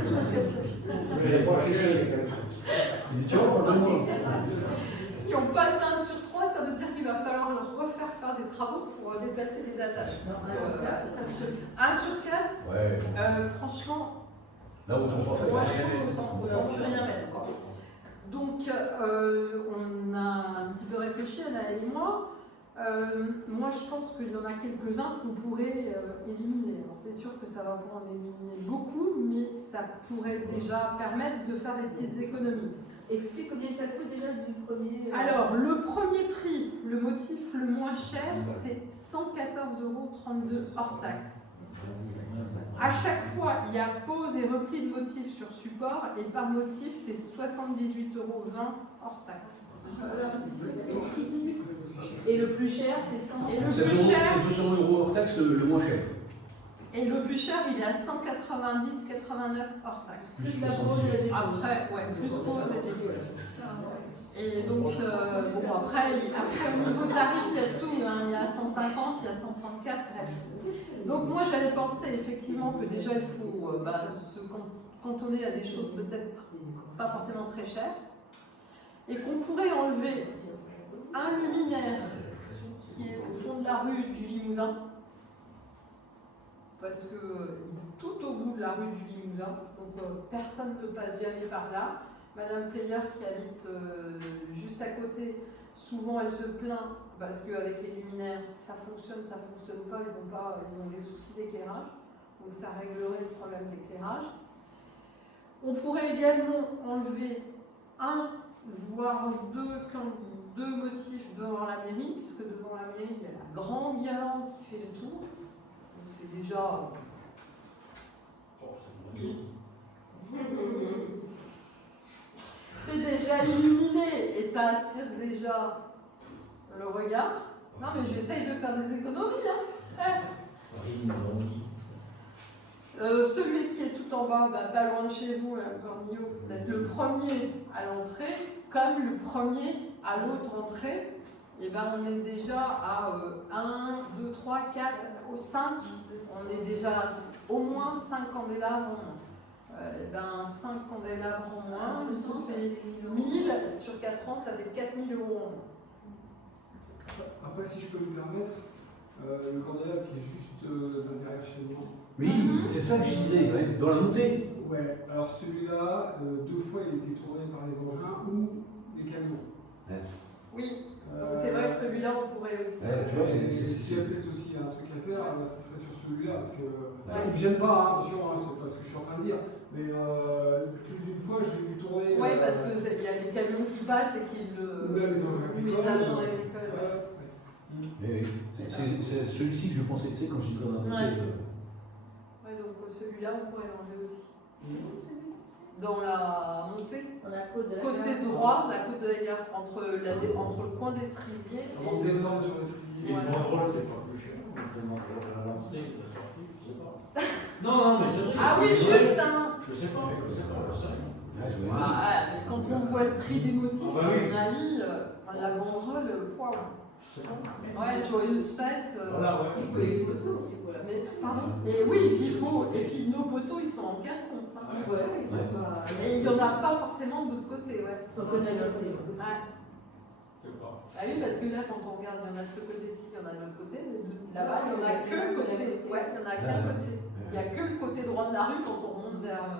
tout se casse la figure. Si on passe à 1 sur 3, ça veut dire qu'il va falloir leur refaire faire des travaux pour déplacer les attaches. 1 sur 4, ouais. Franchement, là autant pas faire. moi je trouve autant plus rien mettre. Quoi. Donc on a un petit peu réfléchi, Anna et moi. Moi je pense qu'il y en a quelques-uns qu'on pourrait éliminer. Alors c'est sûr que ça va pas en éliminer beaucoup, mais ça pourrait déjà permettre de faire des petites économies. Explique combien ça coûte déjà du premier. Alors, le premier prix, le motif le moins cher, c'est 114,32 € hors taxe. À chaque fois, il y a pose et repli de motif sur support, et par motif, c'est 78,20 € hors taxe. Et le plus cher, c'est 100. Et le plus cher, c'est 200 € hors taxe le moins cher. et le plus cher, il est à 190,89 € hors taxe. Plus la pose et la Après, ouais, plus pause et dégueulasse. Et donc, bon, après, au niveau tarif, il y a tout. Hein. Il y a 150, il y a 134, bref. Donc, moi, j'avais pensé effectivement que déjà, il faut se cantonner à des choses peut-être pas forcément très chères. Et qu'on pourrait enlever un luminaire qui est au fond de la rue du Limousin. Parce que tout au bout de la rue du Limousin, donc personne ne passe jamais par là. Madame Player qui habite juste à côté, souvent elle se plaint parce qu'avec les luminaires, ça fonctionne pas, ils ont des soucis d'éclairage, donc ça réglerait ce problème d'éclairage. On pourrait également enlever un, voire deux motifs devant la mairie, puisque devant la mairie, il y a la grande guirlande qui fait le tour. Donc c'est déjà... C'est déjà illuminé et ça attire déjà le regard. Non mais j'essaye de faire des économies. Hein. Celui qui est tout en bas, pas loin de chez vous, à Cornillot, peut-être le premier à l'entrée, comme le premier à l'autre entrée, et on est déjà à 1, 2, 3, 4, 5. On est déjà à au moins 5 candélabres en moins. 5 candélabres en moins, ça fait 1000, sur 4 ans, ça fait 4000 € en moins. Après, si je peux me permettre, le candélabre qui est juste d'intérieur chez nous. Oui, c'est ça que je disais, ouais, dans la montée. Ouais, alors celui-là, 2 fois il a été tourné par les engins ou les camions. Ouais. Oui, donc c'est vrai que celui-là on pourrait aussi. Ouais, tu vois, S'il y a peut-être aussi un truc à faire, ça serait sur celui-là, parce que. Ouais. Il ne me gêne pas, attention, c'est pas ce que je suis en train de dire, mais plus d'une fois je l'ai vu tourner. Oui, parce qu'il y a des camions qui passent et qui le. Ou même les engins agricoles. Les agents agricoles. Oui, c'est celui-ci que je pensais, tu sais, quand je disais dans la montée. Ouais, donc celui-là on pourrait l'enlever aussi. Dans la montée, Dans la côte de la côté gare. droit, la côte de la gare, entre le coin des cerisiers Avant de descendre sur les cerisiers. Et le contrôle, c'est pas plus cher. On demande à l'entrée, à la sortie, je sais pas. Non, mais c'est vrai. Ah oui, juste un. Je sais pas. Mais quand on voit le prix des motifs, Ah bah oui. à mon avis, la banderole, waouh. Je sais pas. Ouais, joyeuse fête. Voilà, ouais. Il faut les poteaux aussi, voilà. Mais, pardon. Et oui, et puis nos poteaux, ils sont en quinconce. Hein. Ouais, ils sont pas. Et il n'y en a pas forcément de l'autre côté, ouais. Ils sont peu nagatés. Ouais. Ah oui, parce que là, quand on regarde, il y en a de ce côté-ci, il y en a de l'autre côté, mais là-bas, il n'y en a que le côté. Ouais, il n'y en a qu'un côté. Il n'y a que le côté droit de la rue quand on monte vers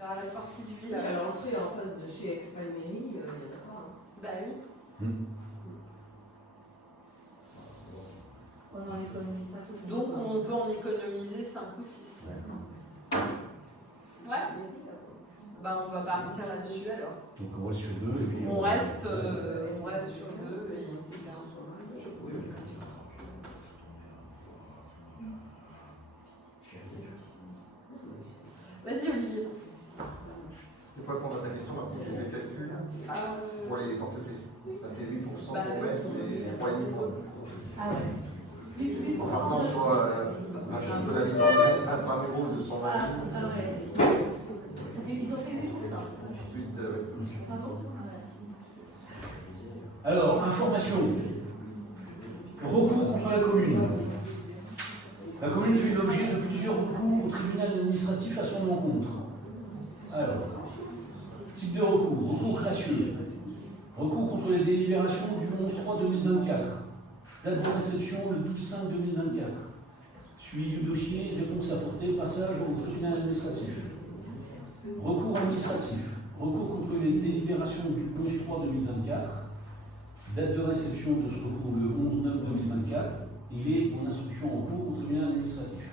la sortie du village. À l'entrée, en face de chez Expalmairie, il y en a pas. Bah oui. On en économise 5 ou 6. Donc on peut en économiser 5 ou 6. Ouais. Bah on va partir là-dessus alors. Donc on reste sur 2. On reste sur 2. Vas-y Olivier. C'est pas répondre à ta question, Martin, j'ai fait le calcul pour les porte-clés. Ça fait 8% pour Metz et 3,5 pour nous. Ah ouais. En partant sur un chiffre d'habitants de Metz intramuros de 120 000. Ah ouais. Ils ont fait 8%. Ensuite, Pardon. Alors, information. Recours contre la commune. La commune fait l'objet de plusieurs recours au tribunal administratif à son encontre. Alors, type de recours. Recours gracieux. Recours contre les délibérations du 11/3/2024. Date de réception le 12/5/2024. Suivi du dossier, réponse apportée, passage au tribunal administratif. Recours administratif. Recours contre les délibérations du 11/3/2024. Date de réception de ce recours le 11/9/2024. Il est en instruction en cours au tribunal administratif.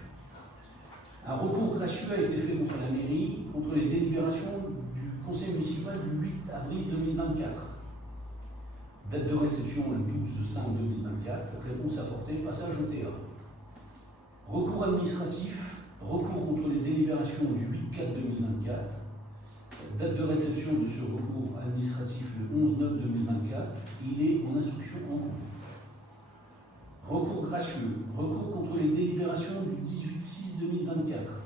Un recours gracieux a été fait contre la mairie, contre les délibérations du conseil municipal du 8 avril 2024. Date de réception le 12/5/2024. Réponse apportée, passage au TA. Recours administratif. Recours contre les délibérations du 8/4/2024. Date de réception de ce recours administratif le 11/9/2024. Il est en instruction en cours. Recours gracieux. Recours contre les délibérations du 18/6/2024.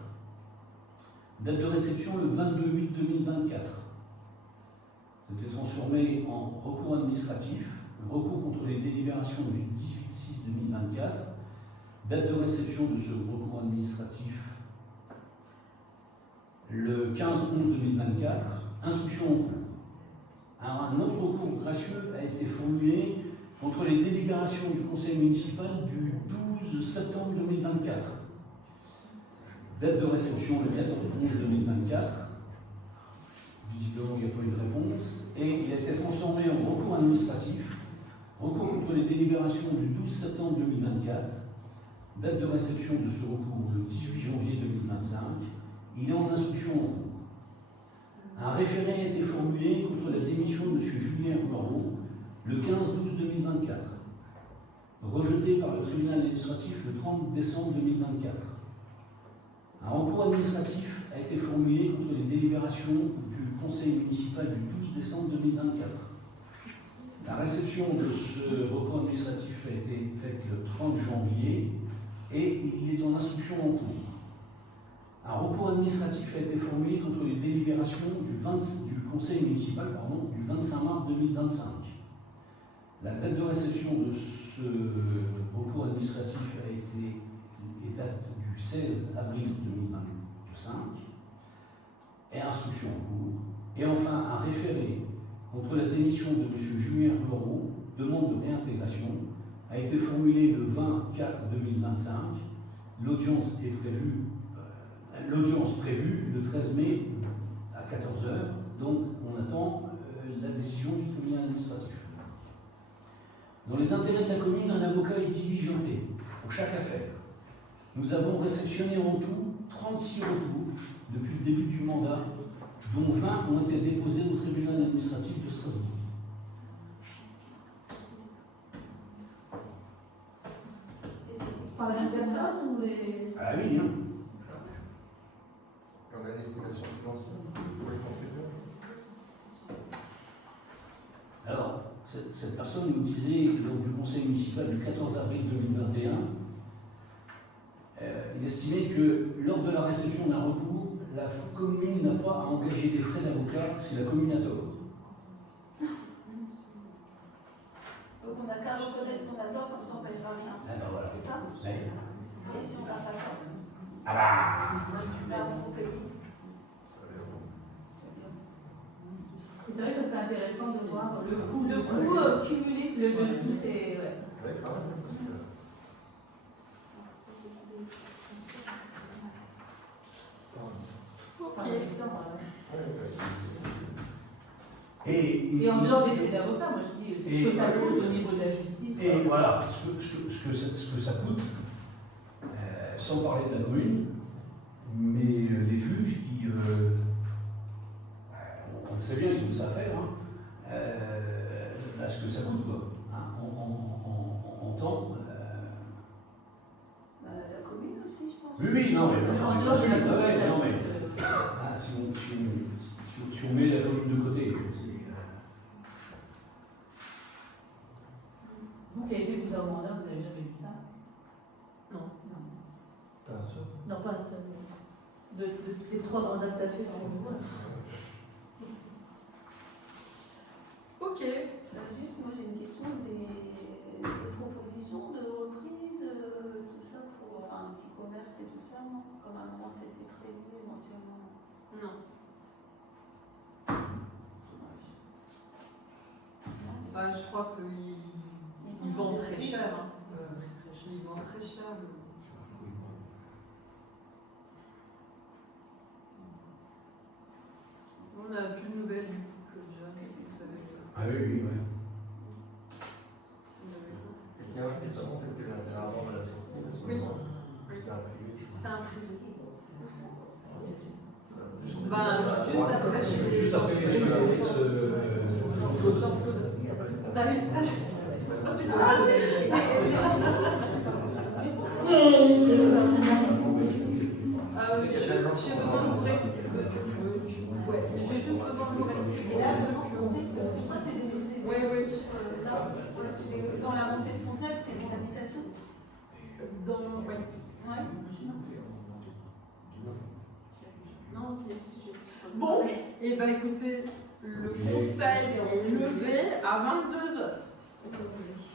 Date de réception le 22/8/2024. C'était transformé en recours administratif. Recours contre les délibérations du 18/6/2024. Date de réception de ce recours administratif le 15/11/2024, instruction en cours. Un autre recours gracieux a été formulé contre les délibérations du conseil municipal du 12 septembre 2024. Date de réception le 14/11/2024. Visiblement, il n'y a pas eu de réponse. Et il a été transformé en recours administratif. Recours contre les délibérations du 12 septembre 2024. Date de réception de ce recours le 18 janvier 2025. Il est en instruction en cours. Un référé a été formulé contre la démission de M. Julien Poirot le 15/12/2024. Rejeté par le tribunal administratif le 30 décembre 2024. Un recours administratif a été formulé contre les délibérations du conseil municipal du 12 décembre 2024. La réception de ce recours administratif a été faite le 30 janvier et il est en instruction en cours. Un recours administratif a été formulé contre les délibérations du conseil municipal du 25 mars 2025. La date de réception de ce recours administratif date du 16 avril 2025 et instruction en cours. Et enfin, un référé contre la démission de M. Julien Poirot, demande de réintégration, a été formulé le 20/4/2025. L'audience prévue le 13 mai à 14 h. Donc, on attend la décision du tribunal administratif. Dans les intérêts de la commune, un avocat est diligenté pour chaque affaire. Nous avons réceptionné en tout 36 recours depuis le début du mandat, dont 20 ont été déposés au tribunal administratif de Strasbourg. Et c'est par la même personne ou les. Ah oui, hein. on a une estimation financière pour les contributeurs. Alors, cette personne nous disait, lors du conseil municipal du 14 avril 2021, il estimait que lors de la réception d'un recours, la commune n'a pas à engager des frais d'avocat si la commune a tort. Donc on n'a qu'à reconnaître qu'on a tort, comme ça on ne paiera rien. Ah ben voilà. C'est ça? Ouais. Et si on n'a pas tort, Ah bah ben on paye. Ça veut dire bon. Et C'est vrai que ça serait intéressant de voir le coût cumulé de tous ces. Ouais. Ouais, quand même, parce que Enfin, évidemment, Et en dehors des frais d'avocat, moi je dis ce que ça coûte au niveau de la justice. Et voilà, ce que ça coûte, sans parler de la commune, mais les juges qui, on le sait bien, ils ont ça à faire, hein, là, ce que ça coûte, quoi, hein, en temps. La commune aussi, je pense. Oui, non, mais En bien dehors sûr, de la non, mais si on met la commune de côté, Vous qui avez fait plusieurs mandats, vous n'avez jamais vu ça? Non. t'as un seul. Non, pas un seul. Les 3 mandats que tu as fait, c'est bon. Ok. Juste, moi j'ai une question des propositions de reprise, tout ça pour un petit commerce et tout ça, non? Comme à un moment c'était prévu éventuellement. Non. Bah, je crois qu'ils vendent très cher. Hein. Ils vendent très cher. On n'a plus de nouvelles du couple John, vous savez. Ah oui, oui. Et tiens, évidemment, peut-être que l'intérêt avant de la sortie, parce que Oui. c'est un privé. C'est un privé. Juste Juste après Jean-Claude. T'as vu? J'ai besoin de vous rester. Ouais, j'ai juste besoin de vous rester. Et là, c'est quoi? C'est des Oui. dans la montée de Fontenelle, c'est des habitations. Oui. Ouais. Non, c'est bon. Et ben écoutez, le conseil est levé à 22h.